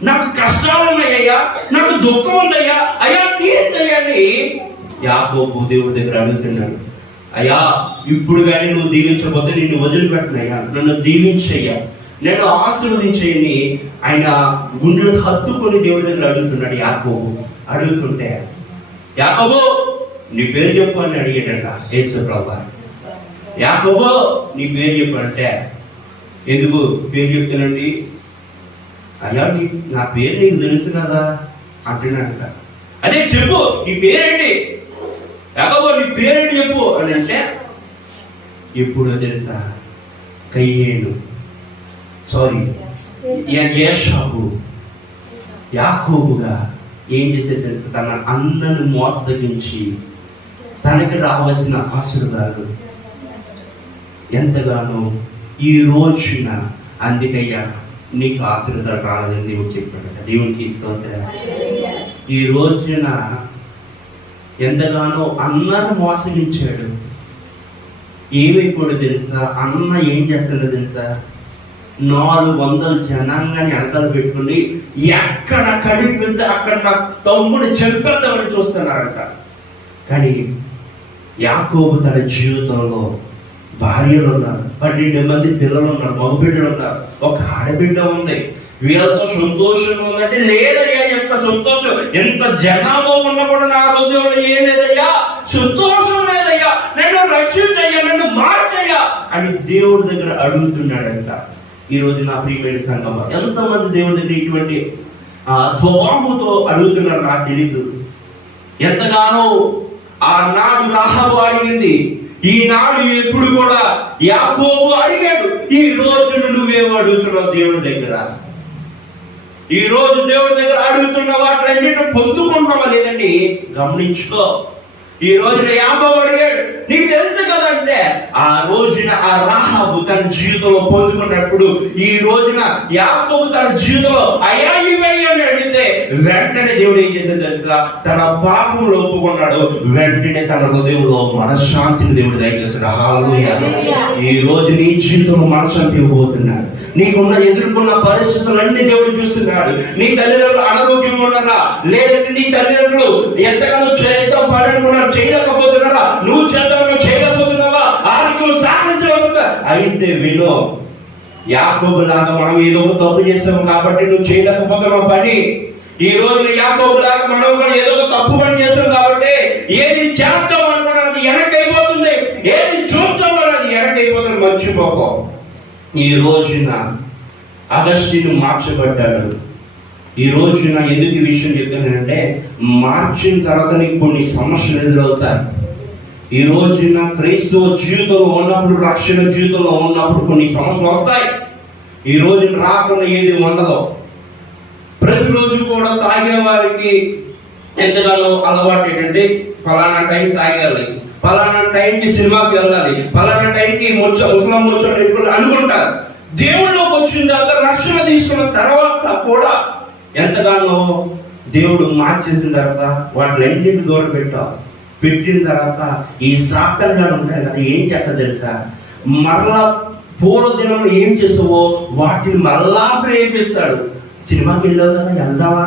నాకు కష్టాలు ఉన్నాయ్యా, నాకు దుఃఖం ఉందయ్యా, అయ్యా తీర్చయ్యని యాకోబు దేవుడి దగ్గర అడుగుతున్నాడు. అయ్యా ఇప్పుడు కానీ నువ్వు దీవించకపోతే నిన్ను వదిలిపెట్టనయ్యా, నన్ను దీవించయ్యా, నేను ఆశీర్వదించని ఆయన గుండెలు హత్తుకొని దేవుడి దగ్గర అడుగుతున్నాడు. యాకోబు అడుగుతుంటే, యాకోబు నీ పేరు చెప్పు అని అడిగాడట యేసు ప్రభువు. యాకోబు నీ పేరు చెప్పు అంటే, ఎందుకు పేరు చెప్తానండి, అయ్యా నా పేరు నీకు తెలుసు కదా అంటున్నాడట. అదే చెప్పు నీ పేరేంటి, యాకోబు నీ పేరేంటి చెప్పు అని అంటే, ఎప్పుడు తెలుసా, కయ్యేను ఏషావు యాకోబుగా ఏం చేసేది తెలుసు, తన అన్నను మోసగించి తనకి రావాల్సిన ఆశీర్వాదాలు ఎంతగానో ఈ రోజున అందుకయ్యా నీకు ఆశీర్వాదాలు రాలేదని దేవుడు చెప్పాడు. దేవునికి స్తోత్రం. ఈ రోజున ఎంతగానో అన్నను మోసగించాడు. ఏమైపోయాడు తెలుసా, అన్న ఏం చేస్తాడో తెలుసా, 400 జనాంగాన్ని వెనకాల పెట్టుకుని ఎక్కడ కడిపితే అక్కడ నా తమ్ముడు చంపేద్దామని చూస్తున్నారంట. కానీ యాకోబు తన జీవితంలో భార్యలు ఉన్నారు, 12 మంది పిల్లలు ఉన్నారు, మగబిడ్డలు ఉన్నారు, ఒక ఆడబిడ్డ ఉంది. వీళ్ళతో సంతోషం ఉందంటే లేదయ్యా. ఎంత సంతోషం, ఎంత జనాభా ఉన్నా కూడా నా హృదయంలో ఏం లేదయ్యా, సంతోషం లేదయ్యా, నన్ను రక్షించయ్యా, నన్ను మార్చయ్యా అని దేవుడి దగ్గర అడుగుతున్నాడంట. ఈ రోజు నా ప్రియమైన సంగమా, ఎంతమంది దేవుడి దగ్గర ఇటువంటి స్వభావంతో అడుగుతున్నారు నాకు తెలీదు. ఎంతగానో ఆనాడు రాహాబు అడిగింది, ఈనాడు ఎప్పుడు కూడా యాకోబు అడిగాడు. ఈ రోజు నువ్వేమో అడుగుతున్నావు దేవుడి దగ్గర. ఈ రోజు దేవుడి దగ్గర అడుగుతున్న వాటిలన్నిటిని పొందుకుంటామా లేదండి గమనించుకో. ఈ రోజున యాకోబు అడిగాడు, నీకు తెలుసు కదంటే ఆ రోజున ఆ రాహాబు తన జీవితంలో పొందుకున్నప్పుడు, ఈ రోజున యాకోబు తన జీవితంలో అయ్యా ఇవయ్య అని అడిగితే వెంటనే దేవుడు ఏం చేసేది తెలుసా, తన పాపంలో ఒప్పుకున్నాడు. వెంటనే తన హృదయంలో మనశ్శాంతిని దేవుడు దయచేశాడు. హల్లెలూయా. ఈ రోజు నీ జీవితంలో మనశ్శాంతి ఇవ్వబోతున్నాడు. నీకున్న ఎదుర్కొన్న పరిస్థితులన్నీ దేవుడు చూస్తున్నాడు. నీ తల్లిదండ్రులు అనారోగ్యంగా ఉన్నారా, లేదంటే నీ తల్లిదండ్రులు ఎంతగానో చేద్దాం పనుకున్నారు, చేయలేకపోతున్నారా, నువ్వు చేద్దాం చేయలేకపోతున్నావా, ఆరోగ్యం సాధించలేకపోతా అయితే వినో, యాకోబు లాగా మనం ఏదో తప్పు చేస్తాము కాబట్టి నువ్వు చేయలేకపోతున్నావు పని. ఈ రోజు యాకోబు లాగా మనం కూడా ఏదో తప్పు పని చేస్తాం కాబట్టి ఏది చేద్దాం అనుకున్నది వెనకైపోతుంది, ఏది చూద్దాం అన్నది వెనకైపోతుంది. మర్చిపోకో. ఈ రోజున అగస్టిను మార్చబడ్డాడు. ఈ రోజున ఎందుకు ఈ విషయం చెప్తానంటే, మార్చిన తర్వాత నీకు కొన్ని సమస్యలు ఎదురవుతాయి. ఈ రోజున క్రైస్తవ జీవితంలో ఉన్నప్పుడు, రక్షణ జీవితంలో ఉన్నప్పుడు కొన్ని సమస్యలు వస్తాయి. ఈ రోజున రాకుండా ఏది ఉండదు. ప్రతిరోజు కూడా తాగే వారికి ఎంతగానో అలవాటు ఏంటంటే, ఫలానా టైం తాగాలి, ఫలానా టైంకి సినిమాకి వెళ్ళాలి, ఫలానా టైంకి ముస్లాం ముచ్చట్లు అనుకుంటారు. దేవుళ్ళలోకి వచ్చిన తర్వాత, రక్షణ తీసుకున్న తర్వాత కూడా ఎంతగానో దేవుడు మార్చేసిన తర్వాత వాటిలన్నింటిని దూరం పెట్టిన తర్వాత ఈ సాత్తనగాలు ఉంటాయి కదా, ఏం చేస్తా తెలుసా, మరలా పూర్వ దినంలో ఏం చేసావో వాటిని మరలా ప్రేమిస్తాడు. సినిమాకి వెళ్ళావు కదా, వెళ్దామా,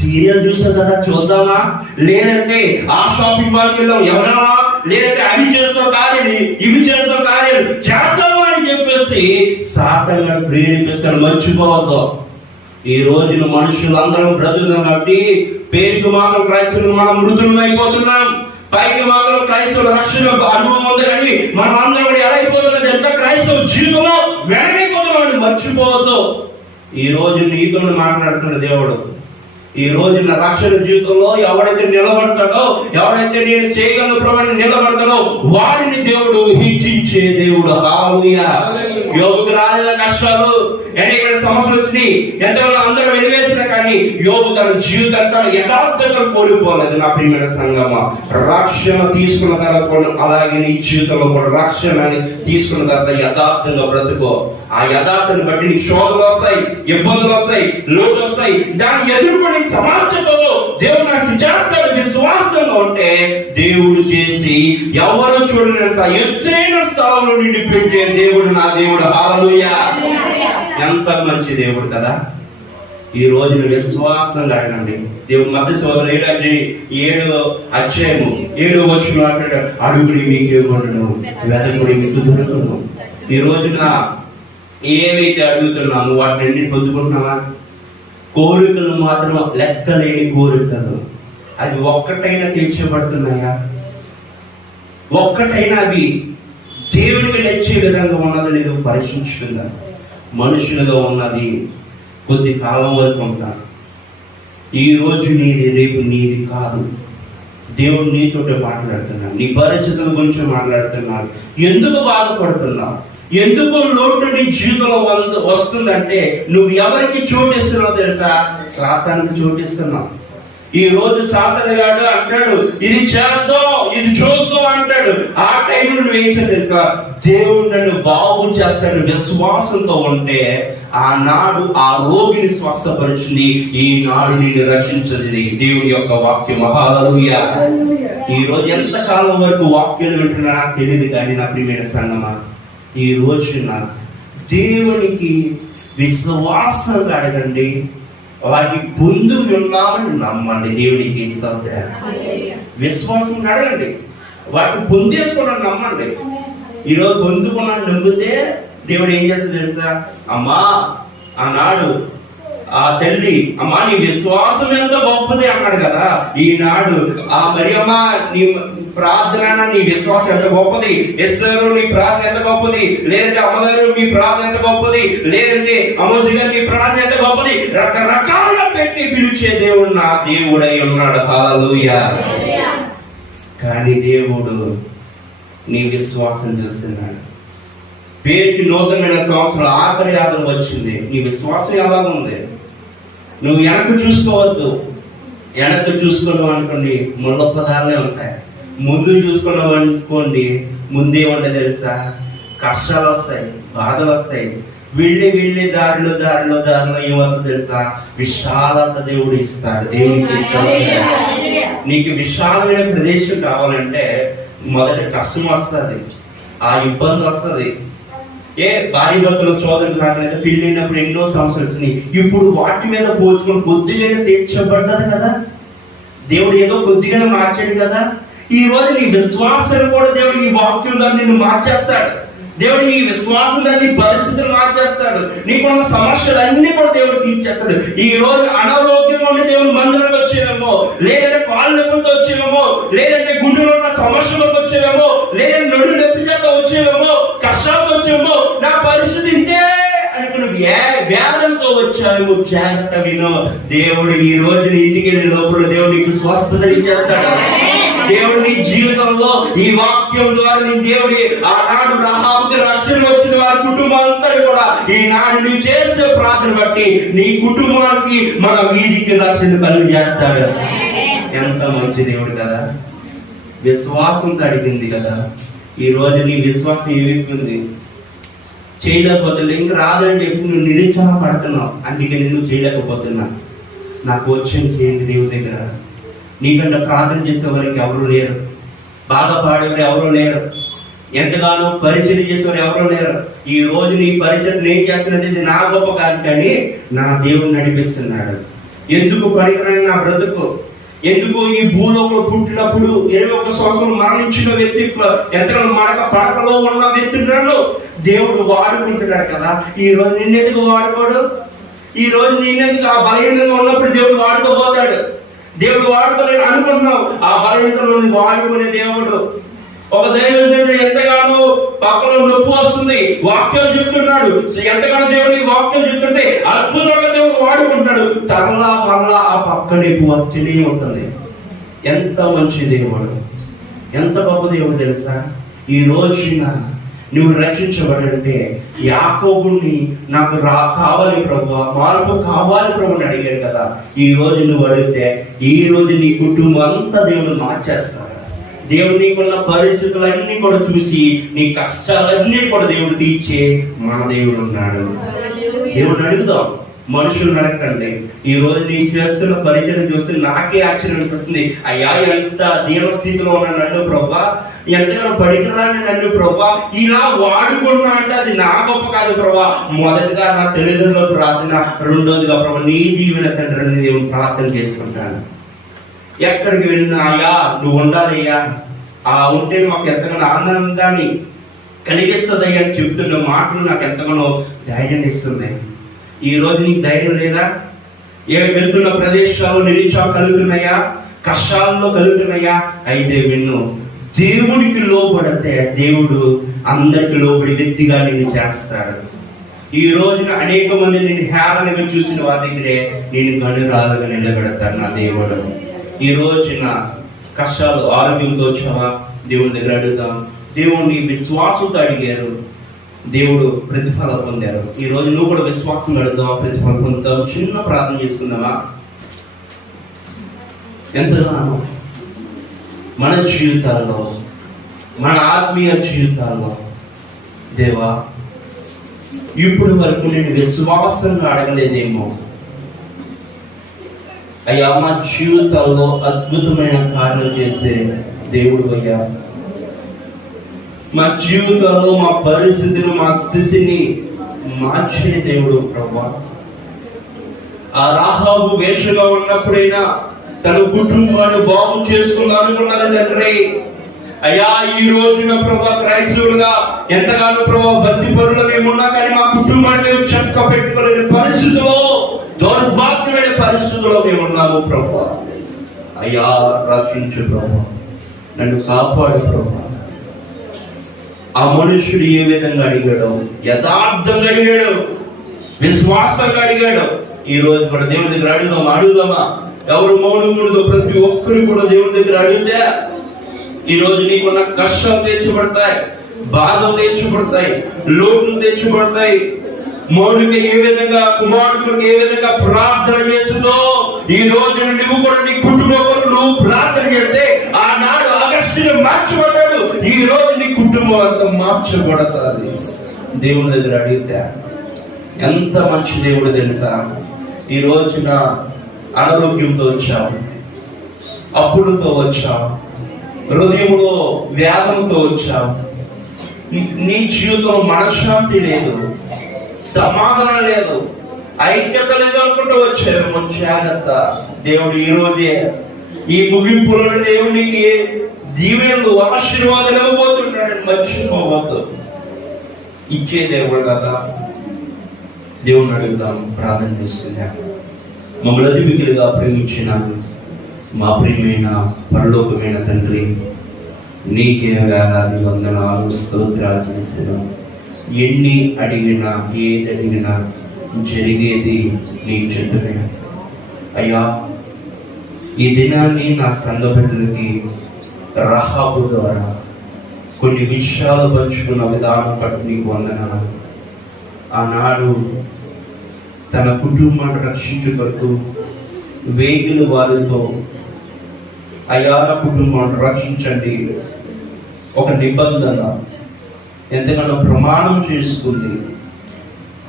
సీరియల్ చూసావు కదా చూద్దామా, లేదంటే ఆ షాపింగ్ మాల్కి వెళ్ళాం ఎవరన్నా, లేదంటే అవి చేస్తాం కార్యాలు, ఇవి చేస్తాం కార్యాలు చేద్దామా అని చెప్పేసి సాతాను ప్రేరేపిస్తాడు. మర్చిపోవద్దు. ఈ రోజున మనుషులందరం బ్రతుకున్నాం కాబట్టి పేరుకు మాత్రం క్రైస్తవులు మనం మృతులు అయిపోతున్నాం. పైకి మాత్రం క్రైస్తవుల రక్షణ అనుభవం ఉంది కానీ మనం అందరం కూడా ఎలా అయిపోతున్నది, ఎంత క్రైస్తవ జీవితంలో వెనకైపోతున్నాం. మర్చిపోవద్దు. ఈ రోజు నీతో మాట్లాడుతున్న దేవుడు. ఈ రోజున రక్షణ జీవితంలో ఎవడైతే నిలబడతాడో, ఎవడైతే నేను చేయగలను ప్రభువుని నిలబడతాడో వాడిని దేవుడు హెచ్చించే దేవుడు. హల్లెలూయా. యోబుకు రాజుల కష్టాలు, అనేక సమస్యలు వచ్చినాయి, ఎంతమంది అందరూ వెలివేసిన కానీ యోబు తన జీవితంతో యథార్థంగా కోల్పోలేదు. నా ప్రియమైన సంగమా, రక్షణ తీసుకున్న తర్వాత అలాగే నీ జీవితంలో కూడా రక్షణ తీసుకున్న తర్వాత యథార్థంగా బ్రతుకో. ఆ యథార్థను బట్టి నీకు శోధనలు వస్తాయి, ఇబ్బందులు వస్తాయి, లోటు వస్తాయి. దాన్ని ఎదుర్కొని సమాజంలో దేవుడు నాకు చేస్తాడు. విశ్వాసంగా ఉంటే దేవుడు చేసి ఎవరు చూడనంత ఎత్తైన స్థలంలో నిన్ను పెట్టే దేవుడు నా దేవుడు. హల్లెలూయా. ఎంత మంచి దేవుడు కదా. ఈ రోజున విశ్వాసంగా అడగండి. దేవుడు మధ్య సోదరు 7వ అధ్యాయము 7వ వచనం అంటాడు, అడుగుడి మీకేమను, వెతకుడి మీకు దొరుకును. ఈ రోజున ఏవైతే అడుగుతున్నాము వాటిని పొందుకుంటున్నావా? కోరికలు మాత్రం లెక్కలేని కోరికలు, అది ఒక్కటైనా తీర్చబడుతున్నాయా? ఒక్కటైనా అవి దేవుడికి నచ్చే విధంగా ఉన్నది లేదు పరీక్షించుకుందా? మనుషులుగా ఉన్నది కొద్ది కాలం వరకు ఉంటారు. ఈ రోజు నీది, రేపు నీది కాదు. దేవుడు నీతోటే మాట్లాడుతున్నాడు, నీ పరిస్థితుల గురించి మాట్లాడుతున్నాడు. ఎందుకు బాధపడుతున్నావు? ఎందుకు లోటు నీ జీవితంలో వస్తుందంటే నువ్వు ఎవరికి చోటిస్తున్నావు తెలుసా? సాతానికి చోటిస్తున్నావు. ఈ రోజు సాతానుగాడు అంటాడు, ఇది చేద్దాం, ఇది చూద్దాం అంటాడు. ఆ టైంలో నువ్వు ఏం చేయాలి తెలుసా? దేవుడు నన్ను బాగు చేస్తాడు విశ్వాసంతో ఉంటే ఆనాడు ఆ రోగిని స్వస్థపరిచింది, ఈనాడు నిన్ను రక్షించది దేవుని యొక్క వాక్యం. హల్లెలూయా. ఈ రోజు ఎంతకాలం వరకు వాక్యాలు వింటున్నా నాకు తెలియదు కానీ నా ప్రియమైన సంగమా, ఈ రోజున దేవునికి విశ్వాసంగా అడగండి, వారికి పొందు ఉన్నామని నమ్మండి. దేవునికి స్తోత్రం. విశ్వాసంగా అడగండి, వాటిని పొందేసుకోవడం నమ్మండి. ఈరోజు పొందుకున్నాను నమ్మితే దేవుడు ఏం చేస్తుంది తెలుసా? అమ్మా ఆనాడు ఆ తల్లి, అమ్మా నీ విశ్వాసం ఎంత గొప్పది అన్నాడు కదా. ఈనాడు ఆ మరి అమ్మా నీ ప్రార్థన, నీ విశ్వాసం ఎంత గొప్పది, ఎస్సరు నీ ప్రార్థన ఎంత గొప్పది, లేదంటే అమ్మగారు మీ ప్రార్థన ఎంత గొప్పది, లేదంటే అమ్మోజీ గారు మీ ప్రార్థన ఎంత గొప్పది, రకరకాలుగా పెట్టి పిలిచే దేవుడు నా దేవుడై ఉన్నాడు. హల్లెలూయా. కానీ దేవుడు నీ విశ్వాసం చూస్తున్నాడు. పేరుకి నూతనమైన సంవత్సరం ఆఖరి యాదం వచ్చింది, నీ విశ్వాసం ఎలా ఉంది? నువ్వు వెనక్కి చూసుకోవద్దు. వెనక్కి చూసుకున్నావు అనుకోండి ముళ్ళ పదాలే ఉంటాయి. ముందు చూసుకున్నావు అనుకోండి ముందే ఉంటాయి తెలుసా? కష్టాలు వస్తాయి, బాధలు వస్తాయి. వెళ్ళి దారిలో ఏమవుతుందో తెలుసా? విశాలత దేవుడు ఇస్తాడు. దేవుడికి ఇస్తాడు. నీకు విశాలమైన ప్రదేశం కావాలంటే మొదట కష్టం వస్తుంది, ఆ ఇబ్బంది వస్తుంది. భార్య భర్తలు సోదరులు రాకనైతే పెళ్ళినప్పుడు ఎన్నో సంవత్సరాలు వచ్చినాయి. ఇప్పుడు వాటి మీద పోల్చుకొని కొద్దిగా తీర్చబడ్డది కదా. దేవుడు ఏదో కొద్దిగా మార్చాడు కదా. ఈ రోజు నీ విశ్వాసాన్ని కూడా దేవుడు ఈ వాక్యంలో నిన్ను మార్చేస్తాడు. దేవుడు ఈ విశ్వాసం నీ పరిస్థితులు మార్చేస్తాడు. నీకున్న సమస్యలన్నీ కూడా దేవుడు తీర్చేస్తాడు. ఈ రోజు అనారోగ్యంగా ఉండి దేవుడు మందిరంలో వచ్చేవేమో, లేదంటే కాళ్ళు నొప్పులతో వచ్చేవేమో, లేదంటే గుండెలో ఉన్న సమస్యలకు వచ్చేవేమో, లేదంటే నడు నొప్పి చేత వచ్చేవేమో, కష్టాలతో వచ్చేవేమో, నా పరిస్థితి ఇంతే అనుకున్న వ్యాధంతో వచ్చావేమో. జాగ్రత్త వినో, దేవుడు ఈ రోజు ఇంటికి వెళ్ళే లోపల దేవుడు నీకు స్వస్థత ఇచ్చేస్తాడు. దేవుడు నీ జీవితంలో ఈ వాక్యం ద్వారా నీ దేవుడి ఆనాడు రాహాబుకి రక్షణ వచ్చిన వారి కుటుంబం అంతా కూడా ఈనాడు నువ్వు చేసే ప్రార్థన బట్టి నీ కుటుంబానికి మన వీధికి రక్షణ కలుగు చేస్తాడు. ఎంత మంచి దేవుడు కదా. విశ్వాసంతో అడిగింది కదా. ఈ రోజు నీ విశ్వాసం ఏమైపోయింది? చేయలేకపోతుంది, ఇంకా రాదని చెప్పి నువ్వు నిరీక్షణ పడుతున్నావు. అందుకే నేను చేయలేకపోతున్నా. నాకు వచ్చి చేయండి దేవుడి దగ్గర. నీకంటే ప్రార్థన చేసేవారికి ఎవరు లేరు, బాగా పాడేవారు ఎవరు లేరు, ఎంతగానో పరిచయం చేసేవారు ఎవరు లేరు. ఈ రోజు నీ పరిచయం నేను చేస్తున్నది నా గొప్ప కాదు, కానీ నా దేవుడు నడిపిస్తున్నాడు. ఎందుకు పనికిరాని నా బ్రతుకు, ఎందుకు ఈ భూలోకంలో పుట్టినప్పుడు 21 సంవత్సరం మరణించిన వ్యక్తి, ఎంతగానో పడకలో ఉన్న వ్యక్తులను దేవుడు వాడుకుంటున్నాడు కదా. ఈ రోజు నిన్నెందుకు వాడుకోడు? ఈ రోజు నిన్నెందుకు ఆ బలహీనంగా ఉన్నప్పుడు దేవుడు వాడుకోబోతాడు. దేవుడు వాడుకోలేని అనుకుంటున్నావు, ఆ బలహీనతలో వాడుకునే దేవుడు. ఒక దైవజనుడు ఎంతగానో పక్కన నొప్పి వస్తుంది, వాక్యాలు చెప్తున్నాడు, ఎంతగానో దేవుడు ఈ వాక్యాలు చెప్తుంటే అద్భుతంగా దేవుడు వాడుకుంటాడు. తరలా మరలా ఆ పక్క నొప్పి వచ్చి ఉంటుంది. ఎంత మంచి దేవుడు, ఎంత గొప్ప దేవుడు తెలుసా. ఈ రోజున నువ్వు రక్షించబడంటే యాకోబుని నాకు కావాలి ప్రభు, మార్పు కావాలి ప్రభు అని అడిగాడు కదా. ఈ రోజు నువ్వు అడిగితే ఈ రోజు నీ కుటుంబం అంతా దేవుడు మార్చేస్తాడు. దేవుడు నీకున్న పరిస్థితులన్నీ కూడా చూసి నీ కష్టాలన్నీ కూడా దేవుడు తీర్చే మన దేవుడు ఉన్నాడు. దేవుడు అడుగుదాం, మనుషులు అడగండి. ఈ రోజు నేను చేస్తున్న పరిచయం చూస్తే నాకే ఆశ్చర్యం అనిపిస్తుంది. అయ్యా ఎంత దీనస్థితిలో ఉన్న నన్ను ప్రభా, ఎంతగానో పడికిరాని నన్ను ప్రభా ఇలా వాడుకున్నా అంటే అది నా గొప్ప కాదు ప్రభా. మొదటిగా నా తల్లిదండ్రుల ప్రార్థన, రెండోదిగా ప్రభా నీ దీవెన తండ్రి నేను ప్రార్థన చేసుకుంటాను. ఎక్కడికి వెళ్ళినా అయ్యా నువ్వు ఉండాలయ్యా, ఆ ఉంటే మాకు ఎంతగానో ఆనందాన్ని కలిగిస్తుంది అని చెప్తున్న మాటలు నాకు ఎంతగానో ధైర్యం ఇస్తుంది. ఈ రోజు నీకు ధైర్యం లేదా? వెళ్తున్న ప్రదేశాల్లో నిరీక్షణ కలుగుతున్నాయా, కష్టాల్లో కలుగుతున్నాయా? అయితే విన్ను, దేవుడికి లోబడితే దేవుడు అందరికి లోబడి వ్యక్తిగా నిన్ను చేస్తాడు. ఈ రోజున అనేక మంది నేను హేళనగా చూసిన వారి దగ్గరే నేను గనురాలుగా నిలబెడతాను నా దేవుడు. ఈ రోజున కష్టాలు ఆరోగ్యంతో వచ్చావా? దేవుడి దగ్గర అడుగుదాం. దేవుడిని విశ్వాసంతో అడిగారు, దేవుడు ప్రతిఫలం పొందారు. ఈ రోజు నువ్వు కూడా విశ్వాసం అడుగుదావా? ప్రతిఫలం పొందుతావు. చిన్న ప్రార్థన చేసుకుందామా? ఎంతగానో మన జీవితాల్లో, మన ఆత్మీయ జీవితాల్లో దేవా ఇప్పుడు వరకు నేను విశ్వాసంగా అడగలేదేమో అయ్యా, మా జీవితాల్లో అద్భుతమైన కార్యం చేసే దేవుడు అయ్యా. మా జీవితంలో మా పరిస్థితిని, మా స్థితిని మార్చే దేవుడు ప్రభా. ఆ రాహాబు వేషగా ఉన్నప్పుడైనా తన కుటుంబాన్ని బాగు చేసుకుని అనుకున్నది తండ్రి. అయ్యా ఈ రోజున ప్రభా క్రైస్తవులుగా ఎంతగానో ప్రభా భక్తి పరులు మేమున్నా కానీ మా కుటుంబాన్ని మేము చక్క పెట్టుకోలేని పరిస్థితుల్లో, దౌర్భాగ్యమైన పరిస్థితుల్లో మేమున్నాము ప్రభా. అయ్యా రక్షించు ప్రభా, నన్ను కాపాడు ప్రభా. ఆ మనుషుడు ఏ విధంగా అడిగాడు? యథార్థంగా అడిగాడు, విశ్వాసంగా అడిగాడు. ఈ రోజు కూడా దేవుడి దగ్గర అడుగుదామా? ఎవరు మౌనములతో ప్రతి ఒక్కరు కూడా దేవుడి దగ్గర అడిగితే ఈ రోజు నీకున్న కష్టాలు తెచ్చబడతాయి, బాధలు తెచ్చబడతాయి, లోట్లు తెచ్చబడతాయి. మౌనిక ఏ విధంగా కుమారుడికి ఏ విధంగా ప్రార్థన చేస్తుందో ఈ రోజు నువ్వు కూడా నీ కుటుంబం నువ్వు ప్రార్థన చేస్తే ఆనాడు అగస్త్యుడు మార్చబడ్డాడు. ఈ రోజు నీ కుటుంబం అంతా మార్చబడతాది. దేవుని దగ్గర అడిగితే ఎంత మంచి దేవుడు తెలుసా? ఈ రోజున అనారోగ్యంతో వచ్చావు, అప్పులతో వచ్చావు, హృదయంలో వ్యాధులతో వచ్చావు, నీ జీవితంలో మనశ్శాంతి లేదు, సమాధానం లేదు, ఐక్యత లేదు అనుకుంటూ వచ్చావేమో. జాగ్రత్త, దేవుడు ఈ రోజే ఈ ముగింపులను దేవునికి దీవెనలు ఆశీర్వాదాలు ఇవ్వబోతున్నాడని మర్చిపోవద్దు. ఇచ్చే దేవుడు కదా. దేవుని అడుగుదాం, ప్రార్థన చేస్తున్నా. మమ్మల్ని అధిమికులుగా ప్రేమించిన మా ప్రియమైన పరలోకమైన తండ్రి, నీకే వేలాది వందనాలు స్తోత్రాలు చేస్తున్నాం. ఎన్ని అడిగినా ఏది అడిగినా జరిగేది నీ చిత్తమే. అయ్యా, ఈ దినాన్ని నా సంఘ బిడ్డలకి రహాబు ద్వారా కొన్ని విషయాలు పంచుకున్న విధానం పట్టు నీకు వందనాలు. ఆనాడు తన కుటుంబాన్ని రక్షించుటకు వేగుల వారితో అయ్యా నా కుటుంబాన్ని రక్షించండి ఒక నిబంధన ఎంతగానో ప్రమాణం చేసుకుంది.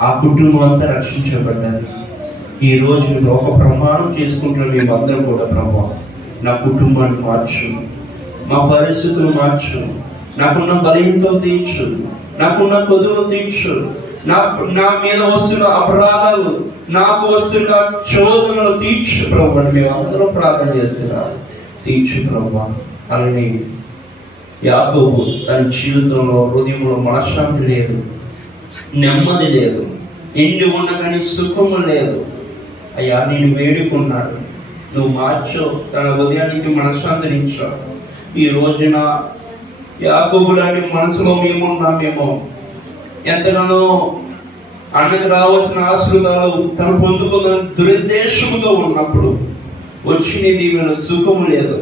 ఆ కుటుంబం అంతా రక్షించబడ్డారు. ఈ రోజు ఒక ప్రమాణం చేసుకుంటున్న మేమందరం కూడా ప్రభా, నా కుటుంబాన్ని మార్చు, మా పరిస్థితులు మార్చు, నాకున్న బలహీనతలు తీర్చు, నాకున్న కొదులు తీర్చు, నా మీద వస్తున్న అపరాధాలు, నాకు వస్తున్న చోదనలు తీర్చు ప్రభు. మేము అందరూ ప్రార్థన చేస్తున్నాం, తీర్చు ప్రభు. అలానే యాకోబు తన జీవితంలో హృదయంలో మనశ్శాంతి లేదు, నెమ్మది లేదు, ఎండి ఉన్న కానీ సుఖము లేదు. అయ్యా, నేను వేడుకున్నాడు, నువ్వు మార్చు, తన హృదయానికి మనశ్శాంతినిచ్చావు. ఈ రోజున యాకోబు లాంటి మనసులో మేమున్నామేమో, ఎంతగానో అన్నకు రావాల్సిన ఆశీర్వాదాలు తను పొందుకున్న దురుద్దేశంతో ఉన్నప్పుడు వచ్చిన దీవెన సుఖము లేదు.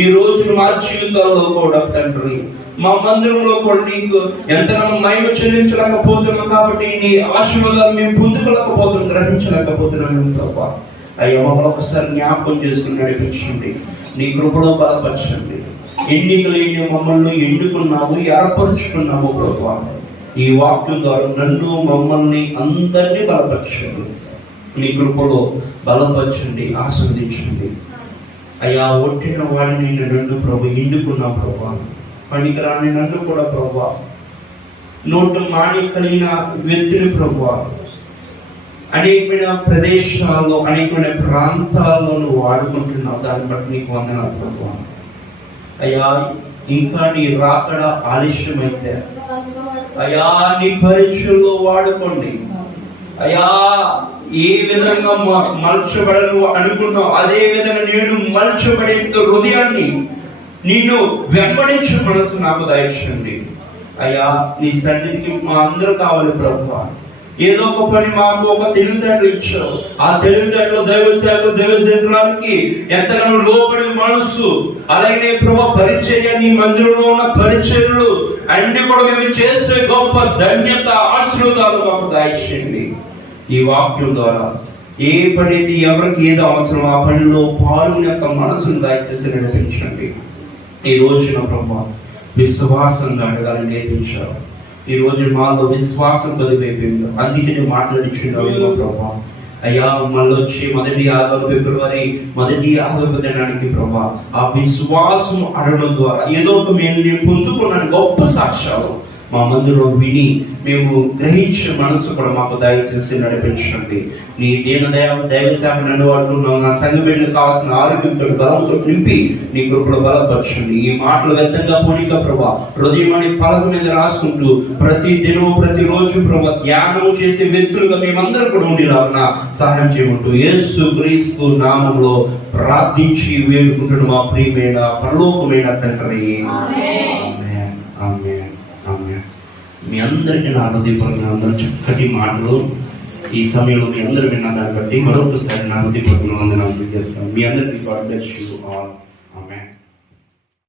ఈ రోజు మా జీవితాల్లో కూడా తండ్రి, మా మందిరంలో కూడా నీకు ఎంతగానో మహిమ చెల్లించలేకపోతున్నాం కాబట్టి నీ ఆశీర్వాదాలు మేము పొందుకోలేకపోతున్నాం, గ్రహించలేకపోతున్నాం ప్రభా. అయ్యా, మమ్మల్ని ఒకసారి జ్ఞాపకం చేసుకుని నడిపించండి, నీ కృపలో బలపరచండి. ఎన్నికలు మమ్మల్ని ఎన్నుకున్నాము, ఏర్పరుచుకున్నాము ప్రభా. ఈ వాక్యం ద్వారా నన్ను మమ్మల్ని అందరినీ బలపరచండి, నీ కృపలో బలపరచండి, ఆస్వాదించండి. అయ్యా, ఒట్టిన వాడిని నన్ను ప్రభు ఎన్నుకున్నా ప్రభా, పనికిరాని నన్ను కూడా ప్రభా, నోటు మాని కలిగిన వ్యక్తిని ప్రభా, అనేకమైన ప్రదేశాల్లో అనేకమైన ప్రాంతాల్లో నువ్వు వాడుకుంటున్నావు. దాన్ని బట్టి నీకు వందనాలు ప్రభా. అయ్యా, ఇంకా నీ రాకడ ఆలస్యమైతే అయ్యా నీ పరీక్షల్లో వాడుకోండి. అయ్యా, ఏ విధంగా మలచబడను అనుకున్నావు అదే విధంగా నేను మలచబడే హృదయాన్ని, నిన్ను వెంబడించు మనసు నాకు దయచేయండి. అయ్యా, నీ సన్నిధికి మా అందరూ కావాలి ప్రభు. ఏదో ఒక పని మాకు ఒక తెలివితేటలు ఇచ్చావు, ఆ తెలివితేటలు దైవసేవకురానికి ఎంతగానో లోబడి మనసు, అలాగే ప్రభు పరిచర్య, నీ మందిరంలో ఉన్న పరిచర్యలు అన్ని కూడా మేము చేసే గొప్ప ధన్యత ఆశీర్వాదాలు మాకు దయచేయండి. ఈ వాక్యం ద్వారా ఏ పనిది ఎవరికి ఏదో అవసరం ఆ పనిలో పాల్గొనేంత మనసును దయచేసి నడిపించండి. ఈ రోజున ప్రభు విశ్వాసంగా అడగాలని నేర్పించావు. ఈ రోజు మాలో విశ్వాసం కలిగిపోయింది, అందుకే నేను మాట్లాడించున్నావేమో ప్రభా. అయ్యా, మళ్ళీ వచ్చి మొదటి ఆదివారం ఫిబ్రవరి మొదటి ఆదివారం దినానికి ప్రభా, ఆ విశ్వాసం అడగడం ద్వారా ఏదో ఒక మేము నేను పొందుకున్నాను గొప్ప సాక్ష్యాలు మా మందిలో విని మేము గ్రహించిన మనసు కూడా మాకు దయచేసి నడిపించండి. నీ దైవ సేవ నడువాడుతున్నావు, నా సంఘ బిడ్డలకు కావాల్సిన ఆరోగ్యంతో బలంతో నింపి నీ కృపలో బలపరచండి. ఈ మాటలు వ్యర్థంగా పోనీక ప్రభా, హృదయం అనే పలక మీద రాసుకుంటూ ప్రతి దినం ప్రతిరోజు ప్రభా ధ్యానం చేసే వ్యక్తులుగా మేమందరం కూడా ఉండేలాగా సహాయం చేయమంటూ యేసు క్రీస్తు నామములో ప్రార్థించి వేడుకుంటున్నాం మా ప్రియమైన పరలోకమైన తండ్రి. ఆమేన్, ఆమేన్, ఆమేన్. మీ అందరికీ నా హృదయపూర్వకంగా అందరూ చక్కటి మాటలు ఈ సమయంలో మీ అందరూ విన్న దాన్ని బట్టి మరొకసారి నా హృదయపూర్వకంగా వందనాలు చేస్తాను. మీ అందరికీ God bless you all. Amen.